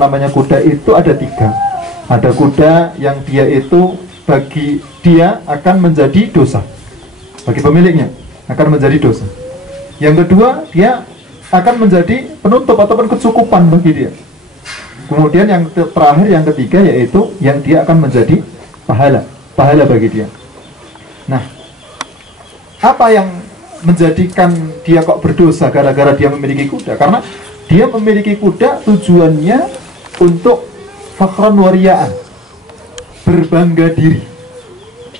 yang namanya kuda itu ada tiga. Ada kuda yang dia itu bagi dia akan menjadi dosa, bagi pemiliknya akan menjadi dosa. Yang kedua, dia akan menjadi penutup ataupun kecukupan bagi dia. Kemudian yang terakhir, yang ketiga, yaitu yang dia akan menjadi pahala bagi dia. Nah, apa yang menjadikan dia kok berdosa gara-gara dia memiliki kuda? Karena dia memiliki kuda tujuannya untuk fakhran wariyaan, berbangga diri,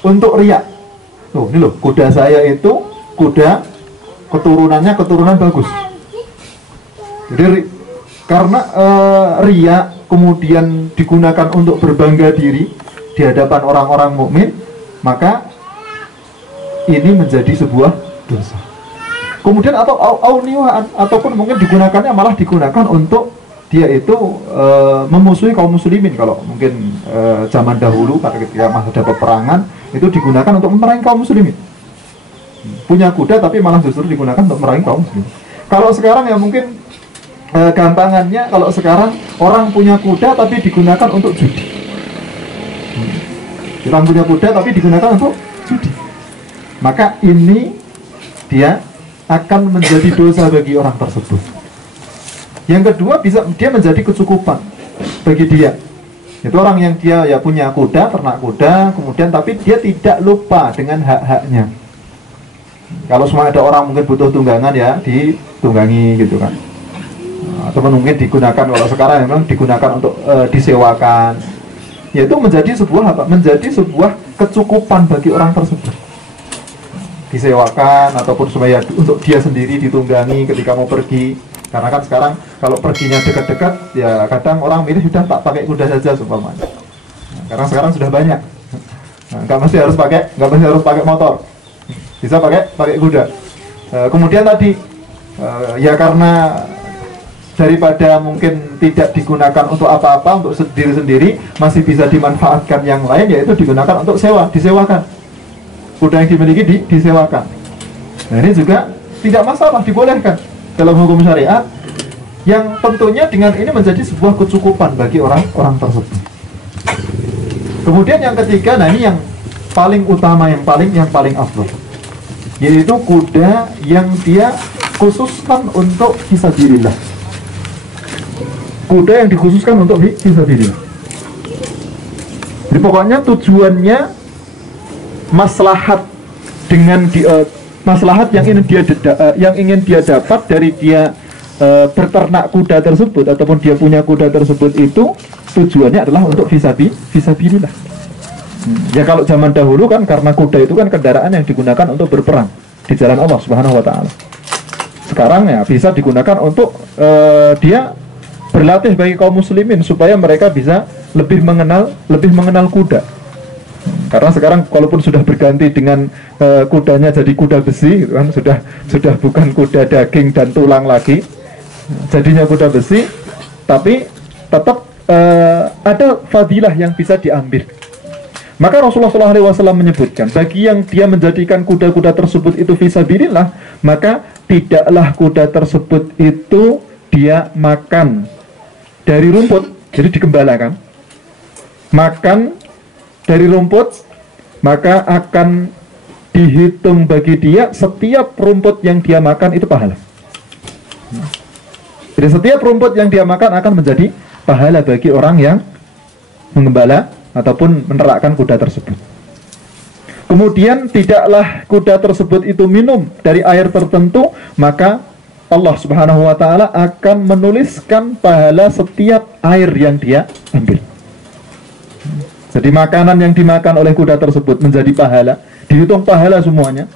untuk riak. Tuh, ini loh, kuda saya itu kuda keturunannya keturunan bagus. Jadi karena riak kemudian digunakan untuk berbangga diri di hadapan orang-orang mukmin, maka ini menjadi sebuah dosa. Kemudian atau auniwaan, ataupun mungkin digunakannya malah digunakan untuk dia itu memusuhi kaum muslimin. Kalau mungkin zaman dahulu ketika masih ada peperangan, itu digunakan untuk memerangi kaum muslimin. Punya kuda tapi malah justru digunakan untuk memerangi kaum muslimin. Kalau sekarang ya mungkin gampangannya, kalau sekarang orang punya kuda tapi digunakan untuk judi. Orang punya kuda tapi digunakan untuk judi. Maka ini dia akan menjadi dosa bagi orang tersebut. Yang kedua, bisa dia menjadi kecukupan bagi dia. Itu orang yang dia ya punya kuda, ternak kuda, kemudian tapi dia tidak lupa dengan hak-haknya. Kalau semua ada orang mungkin butuh tunggangan ya ditunggangi gitu kan. Ataupun mungkin digunakan, kalau sekarang memang digunakan untuk disewakan. Yaitu menjadi sebuah apa? Menjadi sebuah kecukupan bagi orang tersebut. Disewakan ataupun supaya untuk dia sendiri ditunggangi ketika mau pergi. Karena kan sekarang kalau perginya dekat-dekat, ya kadang orang milih sudah tak pakai kuda saja seumpamanya. Karena sekarang sudah banyak. Nggak mesti harus pakai motor. Bisa pakai kuda. Kemudian tadi ya karena daripada mungkin tidak digunakan untuk apa-apa, untuk sendiri-sendiri, masih bisa dimanfaatkan yang lain, yaitu digunakan untuk disewakan. Kuda yang dimiliki disewakan. Nah, ini juga tidak masalah, dibolehkan dalam hukum syariat, yang tentunya dengan ini menjadi sebuah kecukupan bagi orang tersebut. Kemudian yang ketiga, nah ini yang paling utama, yang paling afdal, yaitu kuda yang dia khususkan untuk fisabilillah. Kuda yang dikhususkan untuk fisabilillah. Jadi pokoknya tujuannya maslahat dengan maslahat yang ingin dia dapat dari dia berternak kuda tersebut ataupun dia punya kuda tersebut, itu tujuannya adalah untuk fisabilillah. Ya kalau zaman dahulu kan karena kuda itu kan kendaraan yang digunakan untuk berperang di jalan Allah Subhanahu wa taala. Sekarang ya bisa digunakan untuk dia berlatih bagi kaum muslimin supaya mereka bisa lebih mengenal kuda. Karena sekarang walaupun sudah berganti dengan kudanya jadi kuda besi, gitu kan, sudah bukan kuda daging dan tulang lagi, jadinya kuda besi, tapi tetap ada fadilah yang bisa diambil. Maka Rasulullah SAW menyebutkan, bagi yang dia menjadikan kuda-kuda tersebut itu fisabilillah, maka tidaklah kuda tersebut itu dia makan dari rumput, jadi digembalakan, makan dari rumput, maka akan dihitung bagi dia setiap rumput yang dia makan itu pahala. Jadi setiap rumput yang dia makan akan menjadi pahala bagi orang yang menggembala ataupun menerakkan kuda tersebut. Kemudian tidaklah kuda tersebut itu minum dari air tertentu, maka Allah Subhanahu wa taala akan menuliskan pahala setiap air yang dia ambil. Jadi makanan yang dimakan oleh kuda tersebut menjadi pahala, dihitung pahala semuanya.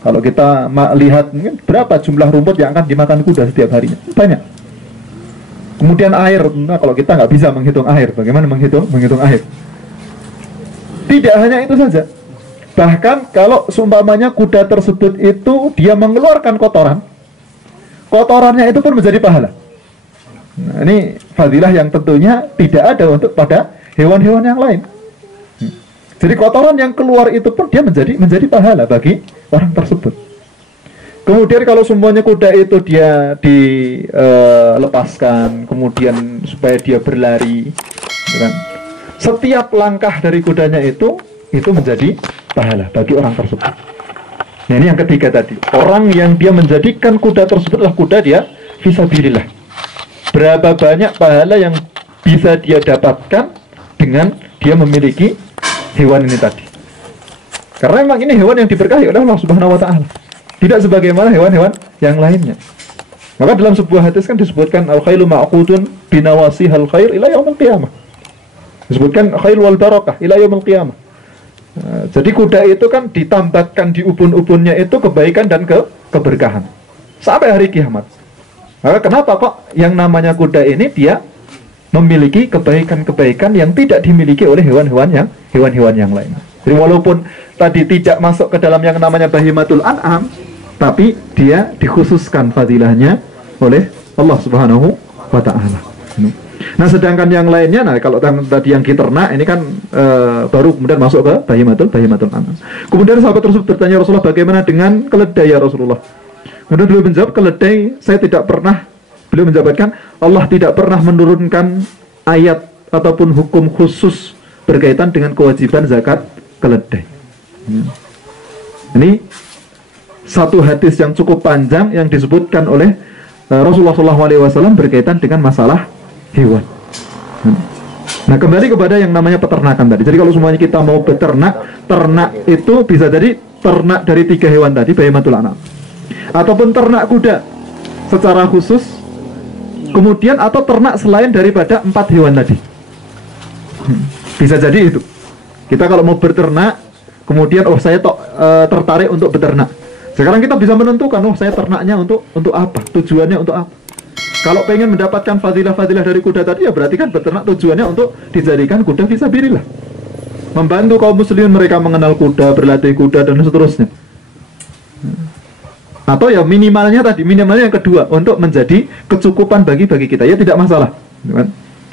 Kalau kita lihat mungkin berapa jumlah rumput yang akan dimakan kuda setiap harinya, banyak. Kemudian air, nah kalau kita nggak bisa menghitung air, bagaimana menghitung air? Tidak hanya itu saja. Bahkan kalau seumpamanya kuda tersebut itu dia mengeluarkan kotorannya itu pun menjadi pahala. Nah, ini fadilah yang tentunya tidak ada untuk pada hewan-hewan yang lain. Jadi kotoran yang keluar itu pun dia menjadi pahala bagi orang tersebut. Kemudian kalau semuanya kuda itu dia dilepaskan, kemudian supaya dia berlari, gitu kan? Setiap langkah dari kudanya itu menjadi pahala bagi orang tersebut. Nah, ini yang ketiga tadi. Orang yang dia menjadikan kuda tersebutlah kuda dia fisabilillah. Berapa banyak pahala yang bisa dia dapatkan dengan dia memiliki hewan ini tadi. Karena memang ini hewan yang diberkahi oleh Allah Subhanahu wa taala. Tidak sebagaimana hewan-hewan yang lainnya. Maka dalam sebuah hadis kan disebutkan al-khailu ma'qudun binawasihal khair ila yaumil qiyamah. Disebutkan khair wal barakah ila yaumil qiyamah. Jadi kuda itu kan ditambatkan di ubun-ubunnya itu kebaikan dan keberkahan sampai hari kiamat. Maka kenapa kok yang namanya kuda ini dia memiliki kebaikan-kebaikan yang tidak dimiliki oleh hewan-hewan yang lain. Jadi walaupun tadi tidak masuk ke dalam yang namanya bahimatul an'am, tapi dia dikhususkan fadilahnya oleh Allah Subhanahu wa ta'ala. Nah, sedangkan yang lainnya, nah kalau tadi yang ternak ini kan baru kemudian masuk ke bahimatul an'am. Kemudian sahabat tersebut bertanya Rasulullah, bagaimana dengan keledai ya Rasulullah? Kemudian beliau menjawab, keledai saya tidak pernah, beliau menjawabkan Allah tidak pernah menurunkan ayat ataupun hukum khusus berkaitan dengan kewajiban zakat keledai. Ini satu hadis yang cukup panjang yang disebutkan oleh Rasulullah SAW berkaitan dengan masalah hewan. Nah, kembali kepada yang namanya peternakan tadi. Jadi kalau semuanya kita mau beternak, ternak itu bisa jadi ternak dari 3 hewan tadi, bahimatul an'am, ataupun ternak kuda secara khusus, kemudian atau ternak selain daripada 4 hewan tadi. Bisa jadi itu. Kita kalau mau berternak, kemudian saya tertarik untuk beternak. Sekarang kita bisa menentukan, saya ternaknya untuk apa? Tujuannya untuk apa? Kalau pengen mendapatkan fadilah-fadilah dari kuda tadi, ya berarti kan beternak tujuannya untuk dijadikan kuda fisabilillah. Membantu kaum muslimin mereka mengenal kuda, berlatih kuda, dan seterusnya. Atau ya minimalnya yang kedua, untuk menjadi kecukupan bagi kita. Ya tidak masalah,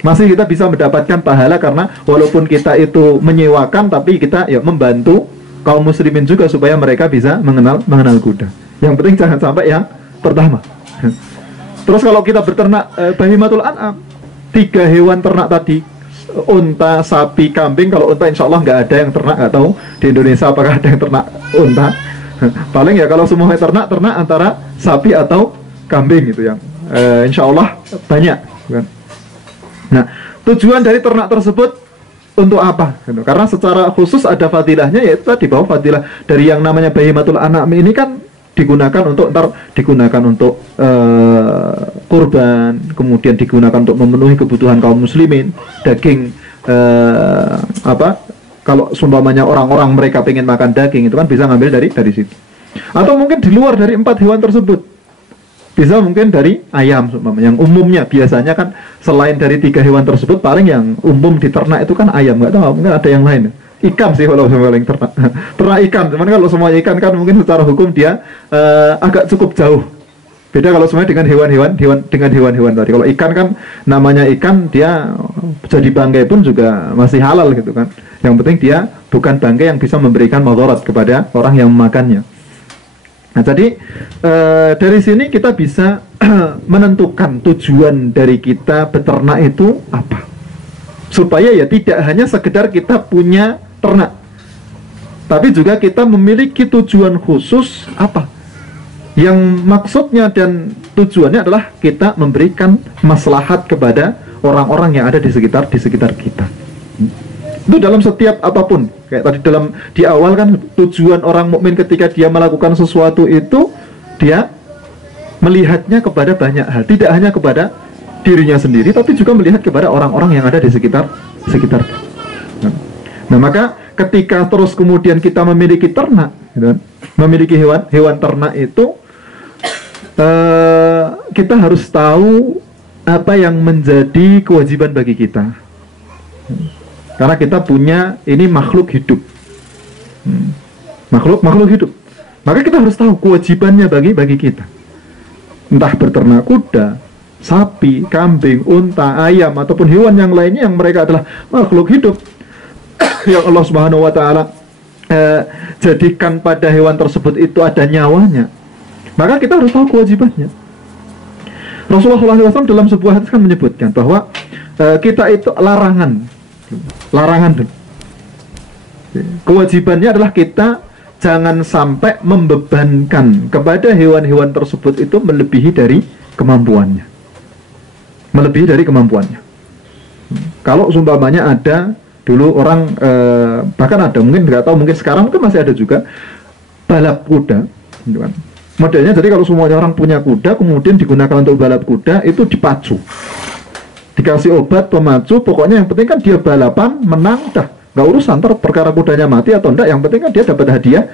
masih kita bisa mendapatkan pahala karena walaupun kita itu menyewakan, tapi kita ya membantu kaum muslimin juga supaya mereka bisa mengenal kuda. Yang penting jangan sampai yang pertama. Terus kalau kita berternak bahimatul an'am, 3 hewan ternak tadi, unta, sapi, kambing. Kalau unta insya Allah nggak ada yang ternak, nggak tahu di Indonesia apakah ada yang ternak unta. Paling ya kalau semua ternak antara sapi atau kambing gitu yang insya Allah banyak, kan? Nah, tujuan dari ternak tersebut untuk apa? Karena secara khusus ada fadilahnya, yaitu tadi bahwa fadilah dari yang namanya bahimatul an'am ini kan digunakan untuk kurban, kemudian digunakan untuk memenuhi kebutuhan kaum muslimin, daging kalau seumpamanya orang-orang mereka pengen makan daging itu kan bisa ngambil dari situ. Atau mungkin di luar dari 4 hewan tersebut. Bisa mungkin dari ayam, yang umumnya biasanya kan selain dari 3 hewan tersebut, paling yang umum diternak itu kan ayam, nggak tahu mungkin ada yang lain. Ikan sih kalau paling ternak ikan. Cuman kalau semua ikan kan mungkin secara hukum dia agak cukup jauh. Beda kalau semuanya dengan hewan-hewan tadi. Kalau ikan kan namanya ikan, dia jadi bangkai pun juga masih halal gitu kan. Yang penting dia bukan bangkai yang bisa memberikan madarat kepada orang yang memakannya. Nah, jadi dari sini kita bisa menentukan tujuan dari kita beternak itu apa, supaya ya tidak hanya sekedar kita punya ternak, tapi juga kita memiliki tujuan khusus apa, yang maksudnya dan tujuannya adalah kita memberikan maslahat kepada orang-orang yang ada di sekitar kita. Itu dalam setiap apapun. Kayak tadi di awal kan tujuan orang mukmin ketika dia melakukan sesuatu itu dia melihatnya kepada banyak hal, tidak hanya kepada dirinya sendiri, tapi juga melihat kepada orang-orang yang ada di sekitar. Nah, maka ketika terus kemudian kita memiliki ternak, gitu, memiliki hewan ternak itu, kita harus tahu apa yang menjadi kewajiban bagi kita. Karena kita punya ini makhluk hidup, makhluk hidup. Maka kita harus tahu kewajibannya bagi kita. Entah berternak kuda, sapi, kambing, unta, ayam, ataupun hewan yang lainnya yang mereka adalah makhluk hidup yang Allah Subhanahu wa ta'ala jadikan pada hewan tersebut itu ada nyawanya. Maka kita harus tahu kewajibannya. Rasulullah SAW dalam sebuah hadis kan menyebutkan bahwa kita itu larangan. Kewajibannya adalah kita jangan sampai membebankan kepada hewan-hewan tersebut itu melebihi dari kemampuannya. Kalau seumpamanya ada dulu orang bahkan ada, mungkin nggak tahu, mungkin sekarang mungkin masih ada juga balap kuda, gitu kan. Modelnya jadi kalau semuanya orang punya kuda kemudian digunakan untuk balap kuda, itu dipacu, dikasih obat pemacu, pokoknya yang penting kan dia balapan menang, dah nggak urusan ntar perkara kudanya mati atau enggak, yang penting kan dia dapat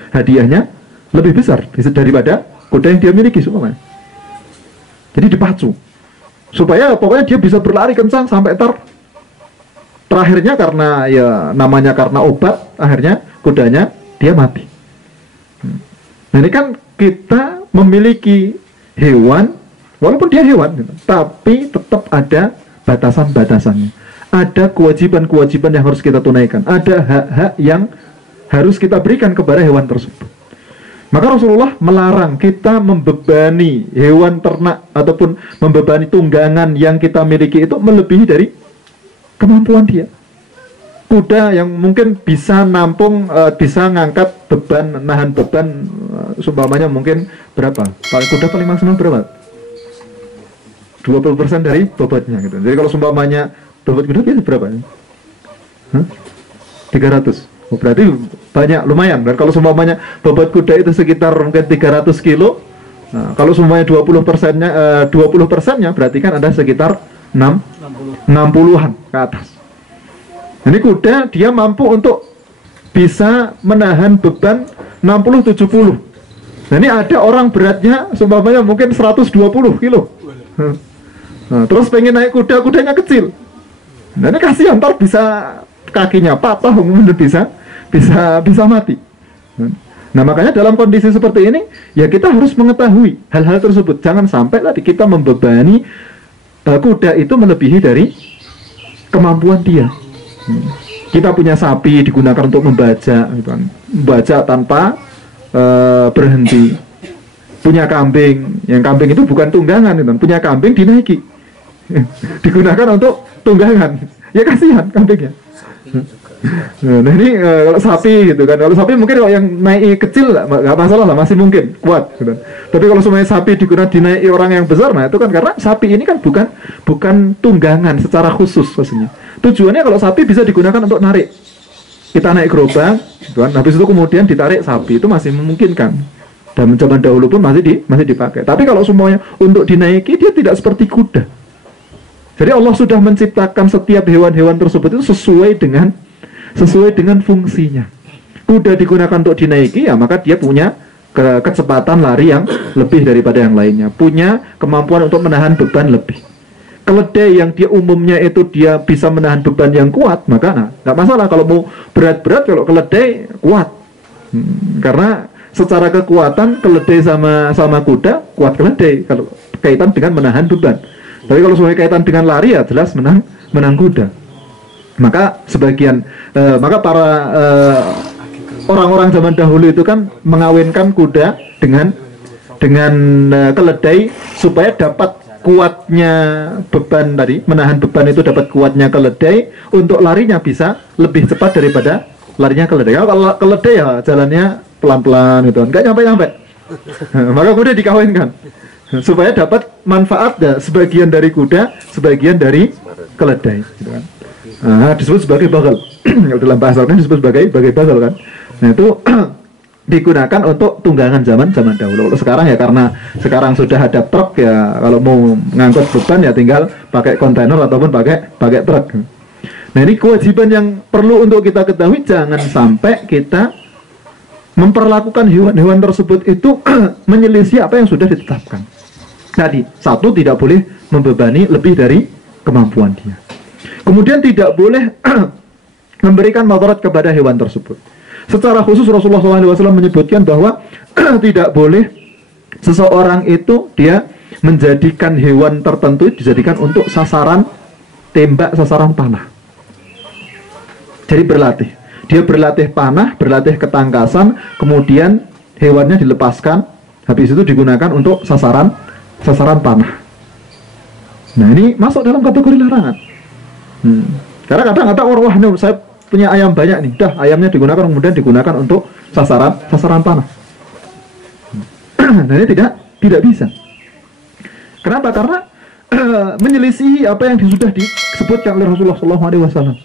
hadiahnya lebih besar daripada kuda yang dia miliki semuanya. Jadi dipacu supaya pokoknya dia bisa berlari kencang sampai terakhirnya karena ya namanya karena obat, akhirnya kudanya dia mati. Nah ini kan kita memiliki hewan, walaupun dia hewan, tapi tetap ada batasan-batasannya. Ada kewajiban-kewajiban yang harus kita tunaikan. Ada hak-hak yang harus kita berikan kepada hewan tersebut. Maka Rasulullah melarang kita membebani hewan ternak ataupun membebani tunggangan yang kita miliki itu melebihi dari kemampuan dia. Kuda yang mungkin bisa nampung, bisa ngangkat beban, nahan beban, seumpamanya mungkin berapa? Kuda paling maksimal berapa? 20% dari bobotnya gitu. Jadi kalau seumpamanya bobot kuda biasa berapa? 300. Oh, berarti banyak, lumayan. Dan kalau seumpamanya bobot kuda itu sekitar mungkin 300 kilo, nah, kalau semuanya 20%-nya berarti kan ada sekitar 60-an ke atas. Ini kuda dia mampu untuk bisa menahan beban 60-70. Nah ini ada orang beratnya seumpamanya mungkin 120 kilo. Nah, terus pengen naik kuda, kudanya kecil. Nah ini kasihan, ntar bisa kakinya patah, kemudian bisa mati. Nah makanya dalam kondisi seperti ini ya kita harus mengetahui hal-hal tersebut. Jangan sampai tadi kita membebani kuda itu melebihi dari kemampuan dia. Kita punya sapi digunakan untuk membaca, gitu kan. Membaca tanpa berhenti. Punya kambing, yang kambing itu bukan tunggangan, gitu kan. Punya kambing dinaiki, digunakan untuk tunggangan. Ya kasihan kambingnya. Nah ini kalau sapi gitu kan, kalau sapi mungkin kalau yang naik kecil nggak masalah lah, masih mungkin kuat gitu. Tapi kalau semuanya sapi digunakan dinaiki orang yang besar, nah itu kan karena sapi ini kan bukan tunggangan secara khusus maksudnya. Tujuannya kalau sapi bisa digunakan untuk narik, kita naik gerobak gitu kan, habis itu kemudian ditarik sapi, itu masih memungkinkan. Dan zaman dahulu pun masih dipakai. Tapi kalau semuanya untuk dinaiki, dia tidak seperti kuda. Jadi Allah sudah menciptakan setiap hewan-hewan tersebut itu sesuai dengan fungsinya. Kuda digunakan untuk dinaiki, ya maka dia punya kecepatan lari yang lebih daripada yang lainnya, punya kemampuan untuk menahan beban lebih. Keledai yang dia umumnya itu dia bisa menahan beban yang kuat, maka nggak masalah kalau mau berat-berat, kalau keledai kuat. Karena secara kekuatan keledai sama kuda kuat keledai kalau kaitan dengan menahan beban. Tapi kalau semuanya kaitan dengan lari ya jelas menang kuda. Maka maka para orang-orang zaman dahulu itu kan mengawinkan kuda dengan keledai supaya dapat kuatnya beban tadi, menahan beban itu dapat kuatnya keledai, untuk larinya bisa lebih cepat daripada larinya keledai. Kalau keledai ya jalannya pelan-pelan gitu kan, nggak nyampe-nyampe. Maka kuda dikawinkan supaya dapat manfaat ya, sebagian dari kuda, sebagian dari keledai gitu kan. Nah, disebut sebagai bagal. Dalam bahasa Arabnya disebut sebagai bagal kan. Nah itu digunakan untuk tunggangan zaman dahulu. Sekarang ya karena sekarang sudah ada truk ya, kalau mau ngangkut beban ya tinggal pakai kontainer ataupun pakai truk. Nah ini kewajiban yang perlu untuk kita ketahui, jangan sampai kita memperlakukan hewan-hewan tersebut itu menyelisih apa yang sudah ditetapkan. Tadi, satu, tidak boleh membebani lebih dari kemampuan dia. Kemudian tidak boleh memberikan madarat kepada hewan tersebut. Secara khusus Rasulullah SAW menyebutkan bahwa tidak boleh seseorang itu dia menjadikan hewan tertentu dijadikan untuk sasaran tembak, sasaran panah. Jadi berlatih. Dia berlatih panah, berlatih ketangkasan, kemudian hewannya dilepaskan Habis itu digunakan untuk sasaran panah. Nah, ini masuk dalam kategori larangan. Karena kadang ada orang, wah, saya punya ayam banyak nih, dah ayamnya digunakan kemudian digunakan untuk sasaran panah. Nah, ini tidak bisa. Kenapa? Karena menyelisihi apa yang sudah disebutkan oleh Rasulullah SAW.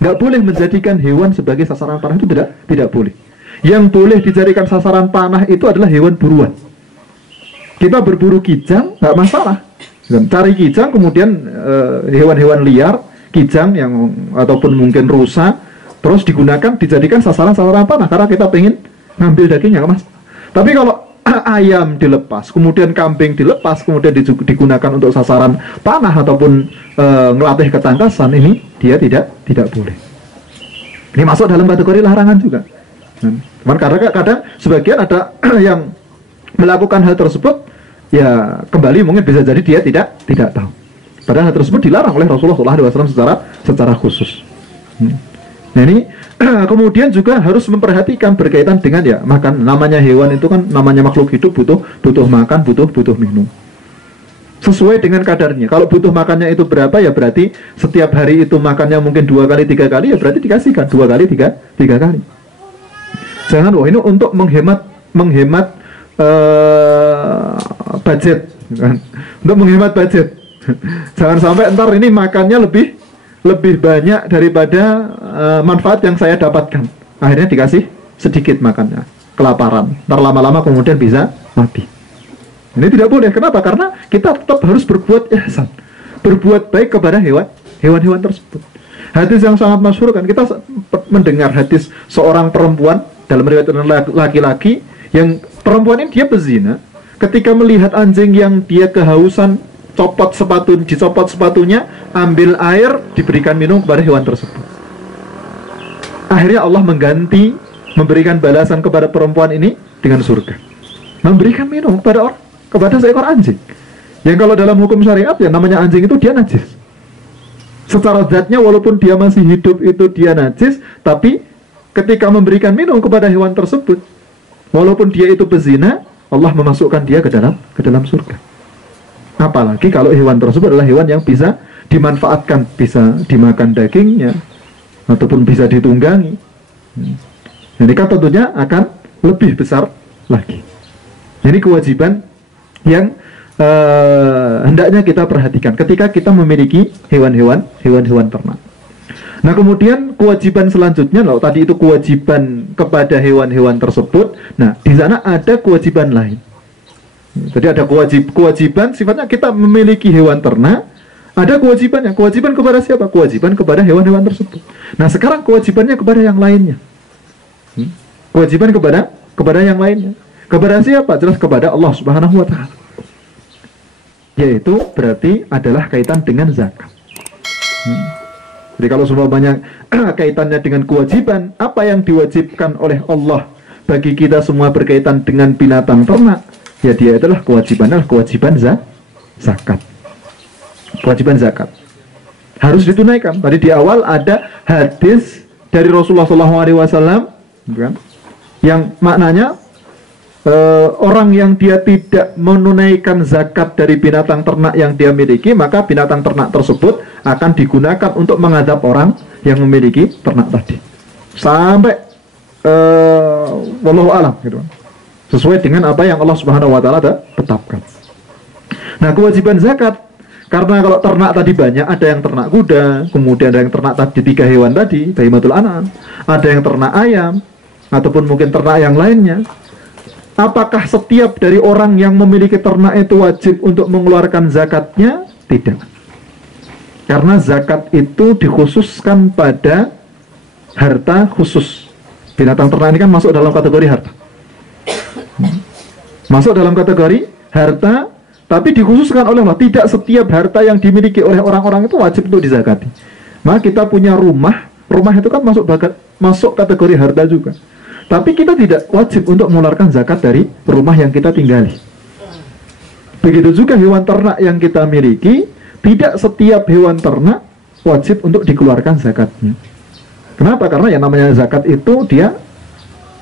Nggak boleh menjadikan hewan sebagai sasaran panah, itu tidak boleh. Yang boleh dijadikan sasaran panah itu adalah hewan buruan. Kita berburu kijang nggak masalah. Cari kijang, kemudian hewan-hewan liar, kijang yang ataupun mungkin rusa, terus dijadikan sasaran panah karena kita pengen ngambil dagingnya, mas. Tapi kalau ayam dilepas, kemudian kambing dilepas, kemudian digunakan untuk sasaran panah ataupun ngelatih ketangkasan, ini dia tidak boleh. Ini masuk dalam kategori larangan juga. Cuman karena kadang sebagian ada yang melakukan hal tersebut, ya kembali mungkin bisa jadi dia tidak tahu. Padahal hal tersebut dilarang oleh Rasulullah SAW secara khusus. Nah, ini kemudian juga harus memperhatikan berkaitan dengan ya makan. Namanya hewan itu kan namanya makhluk hidup, butuh makan, butuh minum. Sesuai dengan kadarnya. Kalau butuh makannya itu berapa, ya berarti setiap hari itu makannya mungkin 2 kali 3 kali, ya berarti dikasihkan 2 kali 3 kali. Jangan, wah, ini untuk menghemat budget, kan? Untuk menghemat budget. Jangan sampai ntar ini makannya lebih banyak daripada manfaat yang saya dapatkan. Akhirnya dikasih sedikit makannya, kelaparan. Ntar lama-lama kemudian bisa mati. Ini tidak boleh. Kenapa? Karena kita tetap harus berbuat ihsan, berbuat baik kepada hewan-hewan tersebut. Hadis yang sangat masyhur kan, kita mendengar hadis seorang perempuan, dalam riwayat laki-laki, yang perempuan ini dia pezina. Ketika melihat anjing yang dia kehausan, dicopot sepatunya, ambil air, diberikan minum kepada hewan tersebut. Akhirnya Allah memberikan balasan kepada perempuan ini dengan surga. Memberikan minum kepada seekor anjing. Yang kalau dalam hukum syariat ya namanya anjing itu dia najis. Secara zatnya walaupun dia masih hidup itu dia najis, tapi ketika memberikan minum kepada hewan tersebut, walaupun dia itu pezina, Allah memasukkan dia ke dalam surga. Apalagi kalau hewan tersebut adalah hewan yang bisa dimanfaatkan, bisa dimakan dagingnya, ataupun bisa ditunggangi. Jadi kan tentunya akan lebih besar lagi. Jadi kewajiban yang hendaknya kita perhatikan ketika kita memiliki hewan-hewan ternak. Nah, kemudian kewajiban selanjutnya, loh, tadi itu kewajiban kepada hewan-hewan tersebut. Nah, di sana ada kewajiban lain. Jadi ada kewajiban sifatnya kita memiliki hewan ternak, ada kewajibannya. Kewajiban kepada siapa? Kewajiban kepada hewan-hewan tersebut. Nah, sekarang kewajibannya kepada yang lainnya. Kewajiban kepada yang lainnya. Kepada siapa? Jelas kepada Allah Subhanahu wa Ta'ala. Yaitu berarti adalah kaitan dengan zakat. Jadi kalau semua banyak kaitannya dengan kewajiban, apa yang diwajibkan oleh Allah bagi kita semua berkaitan dengan binatang ternak, ya dia adalah kewajiban zakat. Kewajiban zakat harus ditunaikan. Tadi di awal ada hadis dari Rasulullah SAW, kan, yang maknanya orang yang dia tidak menunaikan zakat dari binatang ternak yang dia miliki, maka binatang ternak tersebut akan digunakan untuk mengadab orang yang memiliki ternak tadi. Sampai wallahu alam gitu. Sesuai dengan apa yang Allah Subhanahu wa Ta'ala tetapkan. Nah, kewajiban zakat, karena kalau ternak tadi banyak, ada yang ternak kuda, kemudian ada yang ternak tadi 3 hewan tadi, bahimatul an'am, ada yang ternak ayam, ataupun mungkin ternak yang lainnya. Apakah setiap dari orang yang memiliki ternak itu wajib untuk mengeluarkan zakatnya? Tidak. Karena zakat itu dikhususkan pada harta khusus. Binatang ternak ini kan masuk dalam kategori harta. Masuk dalam kategori harta, tapi dikhususkan oleh Allah. Tidak setiap harta yang dimiliki oleh orang-orang itu wajib untuk dizakati. Maka kita punya rumah itu kan masuk kategori harta juga. Tapi kita tidak wajib untuk mengeluarkan zakat dari rumah yang kita tinggali. Begitu juga hewan ternak yang kita miliki, tidak setiap hewan ternak wajib untuk dikeluarkan zakatnya. Kenapa? Karena yang namanya zakat itu dia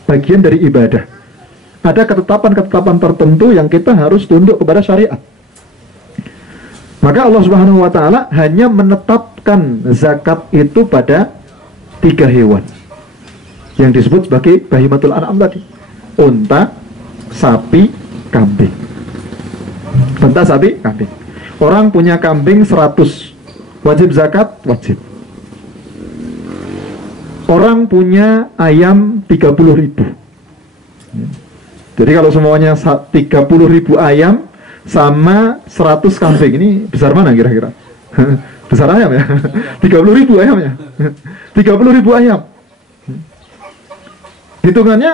bagian dari ibadah. ada ketetapan-ketetapan tertentu yang kita harus tunduk kepada syariat. Maka Allah Subhanahu wa Ta'ala hanya menetapkan zakat itu pada 3 hewan yang disebut sebagai bahimatul an'am tadi: unta, sapi, kambing. Unta, sapi, kambing. Orang punya kambing 100, wajib zakat? Wajib. Orang punya ayam 30.000. Jadi kalau semuanya 30.000 ayam sama 100 kambing, ini besar mana kira-kira? Besar ayam ya? 30.000 ayamnya. 30.000 ayam. Hitungannya,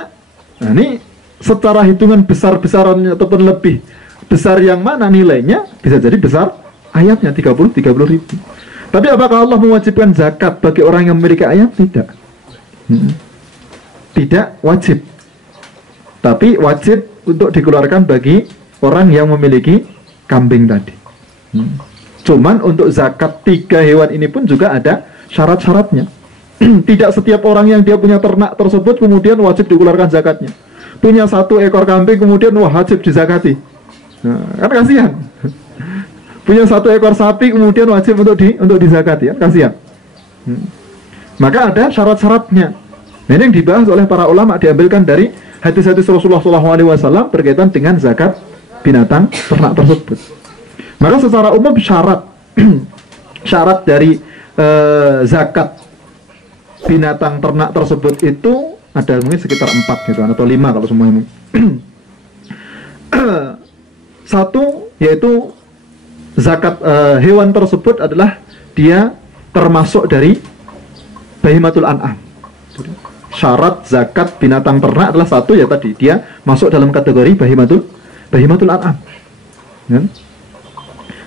nah ini secara hitungan besar-besarannya ataupun lebih besar yang mana nilainya, bisa jadi besar ayamnya 30.000. Tapi apakah Allah mewajibkan zakat bagi orang yang memiliki ayam? Tidak. Tidak wajib. Tapi wajib untuk dikeluarkan bagi orang yang memiliki kambing tadi. Cuman untuk zakat 3 hewan ini pun juga ada syarat-syaratnya. Tidak setiap orang yang dia punya ternak tersebut kemudian wajib dikeluarkan zakatnya. Punya 1 ekor kambing kemudian wajib dizakati. Nah, kan kasihan. Punya 1 ekor sapi kemudian wajib untuk dizakati, ya kasihan. Maka ada syarat-syaratnya. Nah, ini yang dibahas oleh para ulama, diambilkan dari hadis-hadis Rasulullah SAW berkaitan dengan zakat binatang ternak tersebut. Maka secara umum syarat dari zakat binatang ternak tersebut itu ada mungkin sekitar 4 gitu, atau 5 kalau semuanya. 1 yaitu zakat hewan tersebut adalah dia termasuk dari bahimatul an'am. Syarat zakat binatang ternak adalah 1 ya tadi, dia masuk dalam kategori bahimatul an'am. Ya.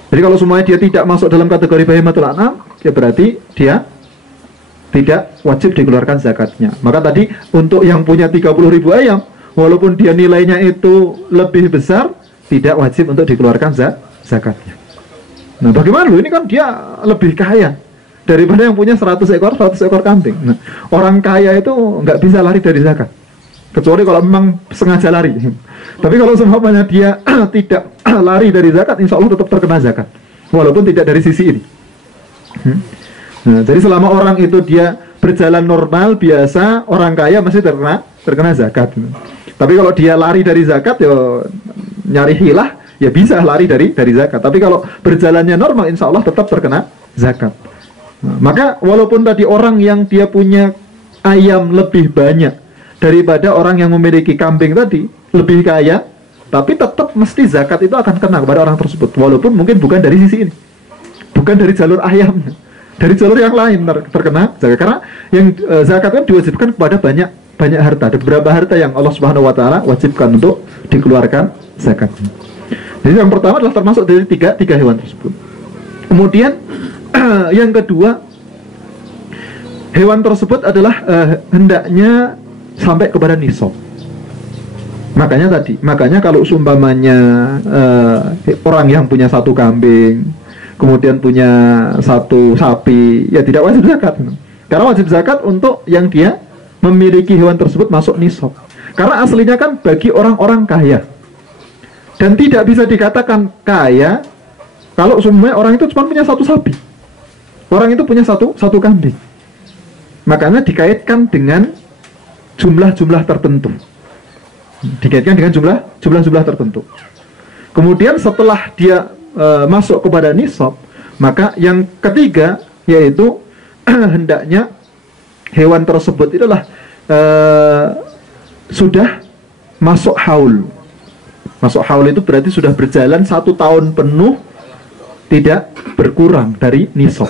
Jadi kalau semuanya dia tidak masuk dalam kategori bahimatul an'am, ya berarti dia tidak wajib dikeluarkan zakatnya. Maka tadi untuk yang punya 30.000 ayam, walaupun dia nilainya itu lebih besar, tidak wajib untuk dikeluarkan zakatnya. Nah bagaimana loh, ini kan dia lebih kaya daripada yang punya 100 ekor kambing. Nah, orang kaya itu nggak bisa lari dari zakat, kecuali kalau memang sengaja lari. Tapi kalau seumpamanya dia tidak lari dari zakat, insya Allah tetap terkena zakat, walaupun tidak dari sisi ini. Nah, jadi selama orang itu dia berjalan normal biasa, orang kaya masih terkena zakat. Tapi kalau dia lari dari zakat, ya nyari hilah, ya bisa lari dari zakat. Tapi kalau berjalannya normal, insya Allah tetap terkena zakat. Nah, maka walaupun tadi orang yang dia punya ayam lebih banyak daripada orang yang memiliki kambing tadi lebih kaya, tapi tetap mesti zakat itu akan kena kepada orang tersebut, walaupun mungkin bukan dari sisi ini, bukan dari jalur ayamnya, dari jalur yang lain terkena zakat. Karena yang zakat kan diwajibkan kepada banyak harta. Ada beberapa harta yang Allah Subhanahu wa Ta'ala wajibkan untuk dikeluarkan zakatnya. Jadi yang pertama adalah termasuk dari tiga hewan tersebut. Kemudian yang kedua, hewan tersebut adalah hendaknya sampai kepada nisab. Makanya kalau seumpamanya orang yang punya 1 kambing, kemudian punya 1 sapi, ya tidak wajib zakat. Karena wajib zakat untuk yang dia memiliki hewan tersebut masuk nisab. Karena aslinya kan bagi orang-orang kaya. Dan tidak bisa dikatakan kaya kalau semuanya orang itu cuma punya 1 sapi. Orang itu punya satu kambing. Makanya dikaitkan dengan jumlah-jumlah tertentu. Dikaitkan dengan jumlah tertentu. Kemudian setelah dia masuk kepada nisab, maka yang ketiga yaitu hendaknya hewan tersebut itulah sudah masuk haul. Masuk haul itu berarti sudah berjalan 1 tahun penuh, tidak berkurang dari nisab.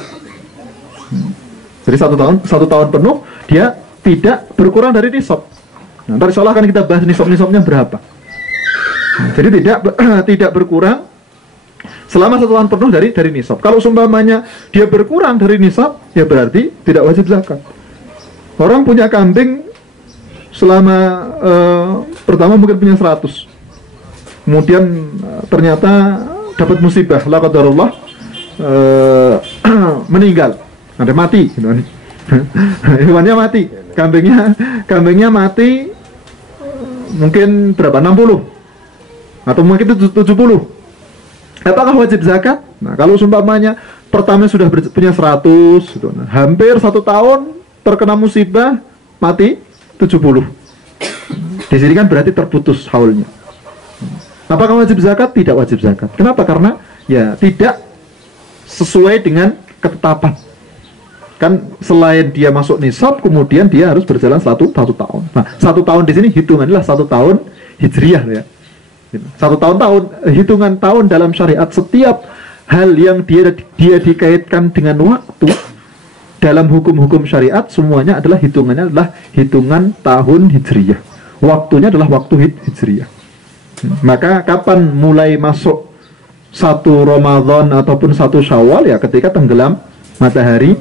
Jadi 1 tahun penuh dia tidak berkurang dari nisab. Nah, ntar insya Allah akan kita bahas nisabnya berapa. Jadi tidak berkurang selama 1 tahun penuh dari nisab. Kalau seumpamanya dia berkurang dari nisab, ya berarti tidak wajib zakat. Orang punya kambing selama pertama mungkin punya 100, kemudian ternyata dapat musibah, la qadarullah, meninggal, ada mati, gitu kan. Hewannya mati, kambingnya mati mungkin berapa, 60 atau mungkin 70, apakah wajib zakat? Nah, kalau seumpamanya pertama sudah punya 100 gitu, nah, hampir 1 tahun terkena musibah mati 70, di sini kan berarti terputus haulnya. Apakah wajib zakat? Tidak wajib zakat. Kenapa? Karena ya tidak sesuai dengan ketetapan. Kan selain dia masuk nisab, kemudian dia harus berjalan satu tahun. Nah, 1 tahun di sini hitunganlah 1 tahun hijriah ya. 1 tahun hitungan tahun dalam syariat, setiap hal yang dia dikaitkan dengan waktu dalam hukum-hukum syariat semuanya adalah hitungannya adalah hitungan tahun hijriah. Waktunya adalah waktu hijriah. Maka kapan mulai masuk 1 Ramadan ataupun 1 Syawal ya ketika tenggelam matahari.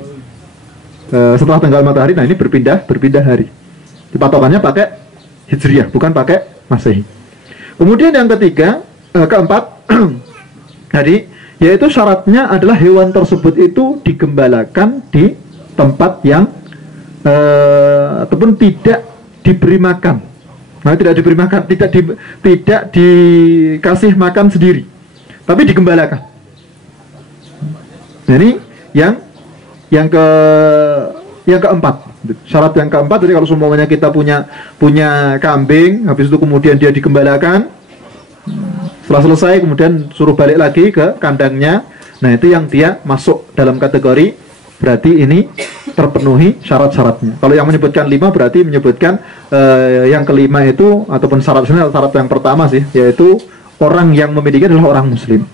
Setelah tenggelam matahari, nah ini berpindah hari. Patokannya pakai hijriah, bukan pakai masehi. Kemudian yang ketiga, keempat, tadi yaitu syaratnya adalah hewan tersebut itu digembalakan di tempat yang ataupun tidak diberi makan. Nah, tidak diberi makan, tidak dikasih makan sendiri, tapi digembalakan. Jadi yang keempat, syarat yang keempat, jadi kalau semuanya kita punya kambing, habis itu kemudian dia digembalakan, setelah selesai kemudian suruh balik lagi ke kandangnya, nah itu yang dia masuk dalam kategori berarti ini terpenuhi syarat-syaratnya. Kalau yang menyebutkan 5 berarti menyebutkan yang kelima itu ataupun syarat yang pertama sih, yaitu orang yang memiliki adalah orang muslim.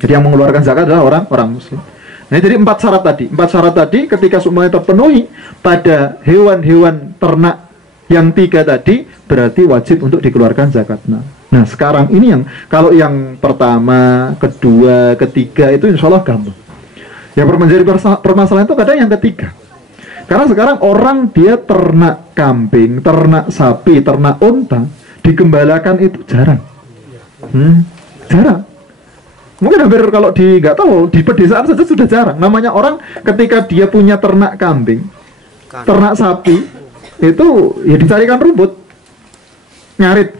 Jadi yang mengeluarkan zakat adalah orang muslim. Nah, jadi 4 syarat tadi ketika semuanya terpenuhi pada hewan-hewan ternak yang 3 tadi berarti wajib untuk dikeluarkan zakat. Nah sekarang ini kalau yang pertama, kedua, ketiga itu insya Allah gampang. Yang menjadi permasalahan itu kadang yang ketiga. Karena sekarang orang dia ternak kambing, ternak sapi, ternak unta, digembalakan itu jarang. Jarang. Mungkin hampir kalau nggak tahu di pedesaan saja sudah jarang. Namanya orang ketika dia punya ternak kambing, ternak sapi, itu ya dicarikan rumput, ngarit,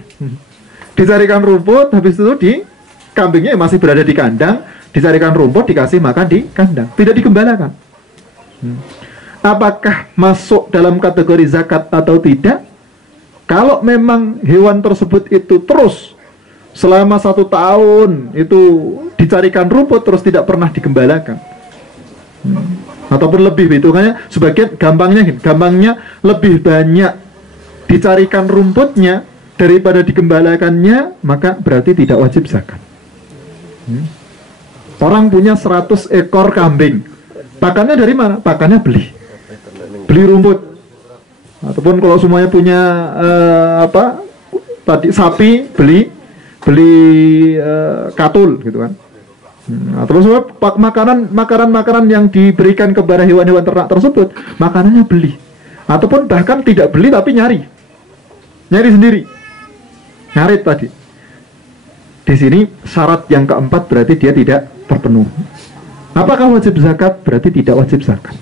dicarikan rumput, habis itu kambingnya masih berada di kandang, dicarikan rumput, dikasih makan di kandang, tidak digembalakan. Apakah masuk dalam kategori zakat atau tidak? Kalau memang hewan tersebut itu terus selama 1 tahun itu dicarikan rumput terus tidak pernah digembalakan, ataupun lebih hitungannya sebagian gampangnya lebih banyak dicarikan rumputnya daripada digembalakannya, maka berarti tidak wajib zakat. Orang punya 100 ekor kambing, pakannya dari mana? Pakannya beli rumput, ataupun kalau semuanya punya sapi beli katul gitu kan. Terus makanan yang diberikan kepada hewan-hewan ternak tersebut makanannya beli, ataupun bahkan tidak beli tapi nyari sendiri, ngarit tadi. Di sini syarat yang keempat berarti dia tidak terpenuhi. Apakah wajib zakat? Berarti tidak wajib zakat.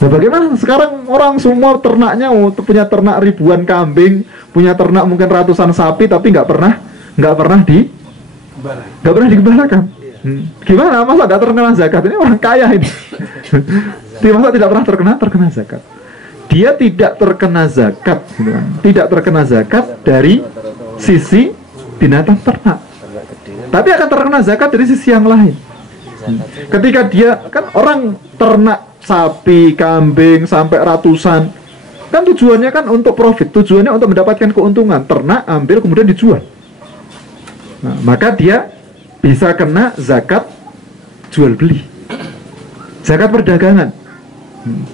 Nah, bagaimana sekarang orang semua ternaknya punya ternak ribuan kambing, punya ternak mungkin ratusan sapi, tapi nggak pernah digembalakan. Gimana? Masa nggak terkena zakat? Ini orang kaya ini. Masa tidak pernah terkena zakat? Dia tidak terkena zakat, gitu kan? Tidak terkena zakat dari sisi binatang ternak, tapi akan terkena zakat dari sisi yang lain. Ketika dia kan orang ternak sapi, kambing sampai ratusan, kan tujuannya kan untuk profit, tujuannya untuk mendapatkan keuntungan. Ternak ambil kemudian dijual. Nah, maka dia bisa kena zakat jual beli, zakat perdagangan.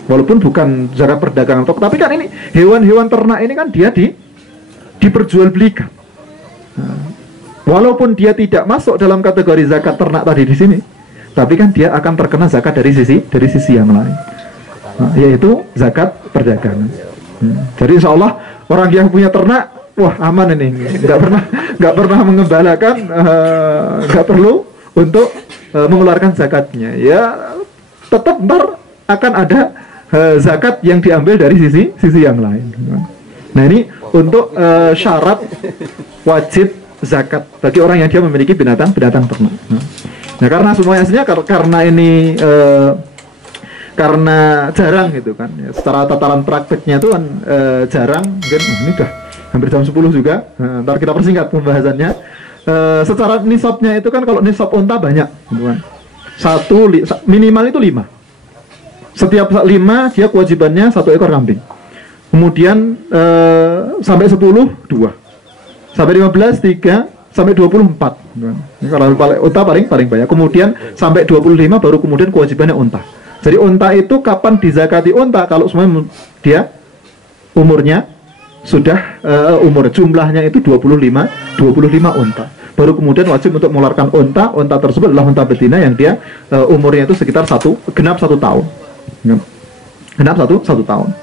Walaupun bukan zakat perdagangan, tapi kan ini hewan-hewan ternak ini kan dia diperjualbelikan. Nah, walaupun dia tidak masuk dalam kategori zakat ternak tadi di sini, tapi kan dia akan terkena zakat dari sisi yang lain, yaitu zakat perdagangan. Jadi insya Allah orang yang punya ternak, wah aman ini, nggak pernah mengembalakan, nggak perlu untuk mengeluarkan zakatnya. Ya tetap ntar akan ada zakat yang diambil dari sisi yang lain. Nah ini untuk syarat wajib zakat bagi orang yang dia memiliki binatang ternak. Nah karena semuanya aslinya karena ini karena jarang gitu kan ya, secara tataran prakteknya itu kan jarang, mungkin ini udah hampir jam 10 juga, ntar kita persingkat pembahasannya. Secara nisabnya itu kan kalau nisab unta banyak gitu kan, minimal itu 5, setiap 5 dia kewajibannya 1 ekor kambing, kemudian sampai 10 2, sampai 15 3, sampai 24 gitu kan. Ini kalau unta paling banyak, kemudian sampai 25 baru kemudian kewajibannya unta. Jadi unta itu kapan dizakati unta? Kalau semuanya dia umurnya sudah jumlahnya itu 25 unta. Baru kemudian wajib untuk mengeluarkan unta tersebut adalah unta betina yang dia umurnya itu sekitar genap 1 tahun. Genap 1 tahun.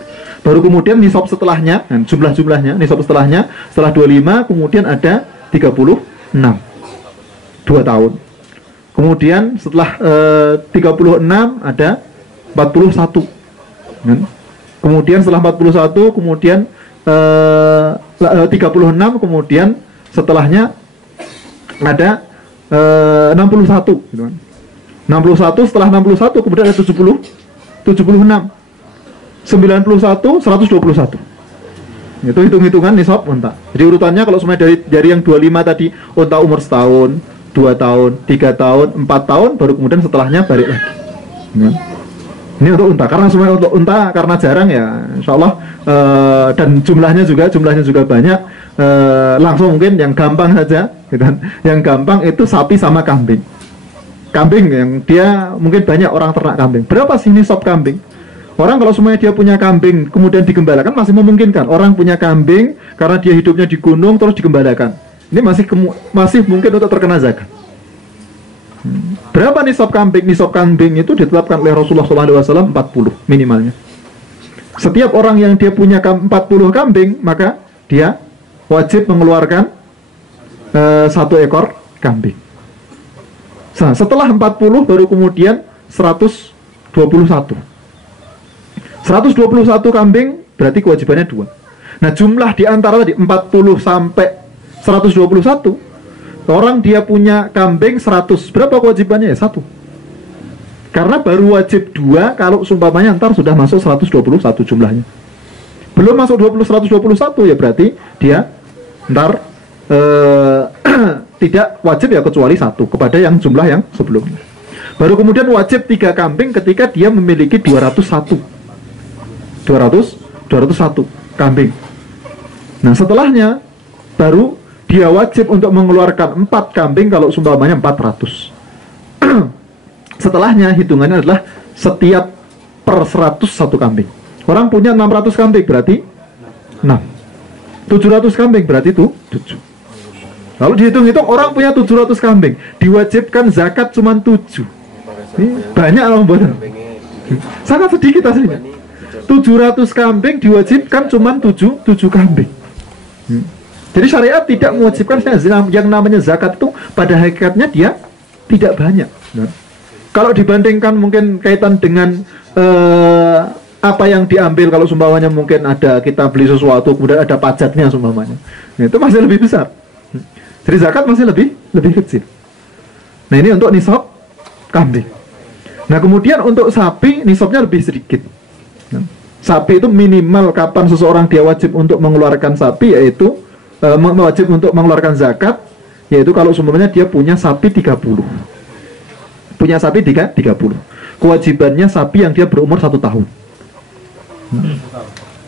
Baru kemudian nisab setelahnya, dan jumlahnya nisab setelahnya setelah 25 kemudian ada 36 2 tahun. Kemudian setelah 36 ada 41. Kemudian setelah 41 kemudian 36 kemudian setelahnya ada 61 gitu kan. 61 setelah 61 kemudian ada 76 91 121. Itu hitung-hitungan nisab unta. Jadi urutannya kalau semuanya dari yang 25 tadi unta umur setahun, 2 tahun, 3 tahun, 4 tahun, baru kemudian setelahnya balik lagi. Ini untuk unta, karena semuanya untuk unta karena jarang ya, insya Allah dan jumlahnya juga banyak. Langsung mungkin yang gampang saja, gitu kan. Yang gampang itu sapi sama kambing. Kambing yang dia mungkin banyak orang ternak kambing. Berapa sih nisab kambing? Orang kalau semuanya dia punya kambing kemudian digembalakan masih memungkinkan. Orang punya kambing karena dia hidupnya di gunung terus digembalakan. Ini masih mungkin untuk terkena zakat. Berapa nisab kambing? Nisab kambing itu ditetapkan oleh Rasulullah SAW 40 minimalnya. Setiap orang yang dia punya 40 kambing, maka dia wajib mengeluarkan 1 ekor kambing. Nah, setelah 40 baru kemudian 121 kambing berarti kewajibannya 2. Nah jumlah di antara tadi 40 sampai 121, orang dia punya kambing 100, berapa kewajibannya ya? 1. Karena baru wajib 2 kalau sumpamanya ntar sudah masuk 121 jumlahnya. Belum masuk 121 ya berarti dia ntar tidak wajib ya kecuali 1 kepada yang jumlah yang sebelumnya. Baru kemudian wajib 3 kambing ketika dia memiliki 201 kambing. Nah setelahnya baru dia wajib untuk mengeluarkan 4 kambing kalau sumpamanya 400. Setelahnya hitungannya adalah setiap per 100 1 kambing. Orang punya 600 kambing berarti 6. 700 kambing berarti itu 7. Lalu dihitung-hitung orang punya 700 kambing, diwajibkan zakat cuma 7. Ini banyak loh buat. Sangat sedikit aslinya. 700 kambing diwajibkan cuma 7 kambing. Jadi syariat tidak mewajibkan yang namanya zakat itu pada hakikatnya dia tidak banyak. Kalau dibandingkan mungkin kaitan dengan apa yang diambil, kalau sumpamanya mungkin ada kita beli sesuatu kemudian ada pajaknya sumpamanya, itu masih lebih besar. Jadi zakat masih lebih kecil. Nah ini untuk nisab kambing. Nah kemudian untuk sapi nisabnya lebih sedikit. Sapi itu minimal kapan seseorang dia wajib untuk mengeluarkan sapi, yaitu wajib untuk mengeluarkan zakat, yaitu kalau sebenarnya dia punya sapi 30. Punya sapi 30. Kewajibannya sapi yang dia berumur 1 tahun.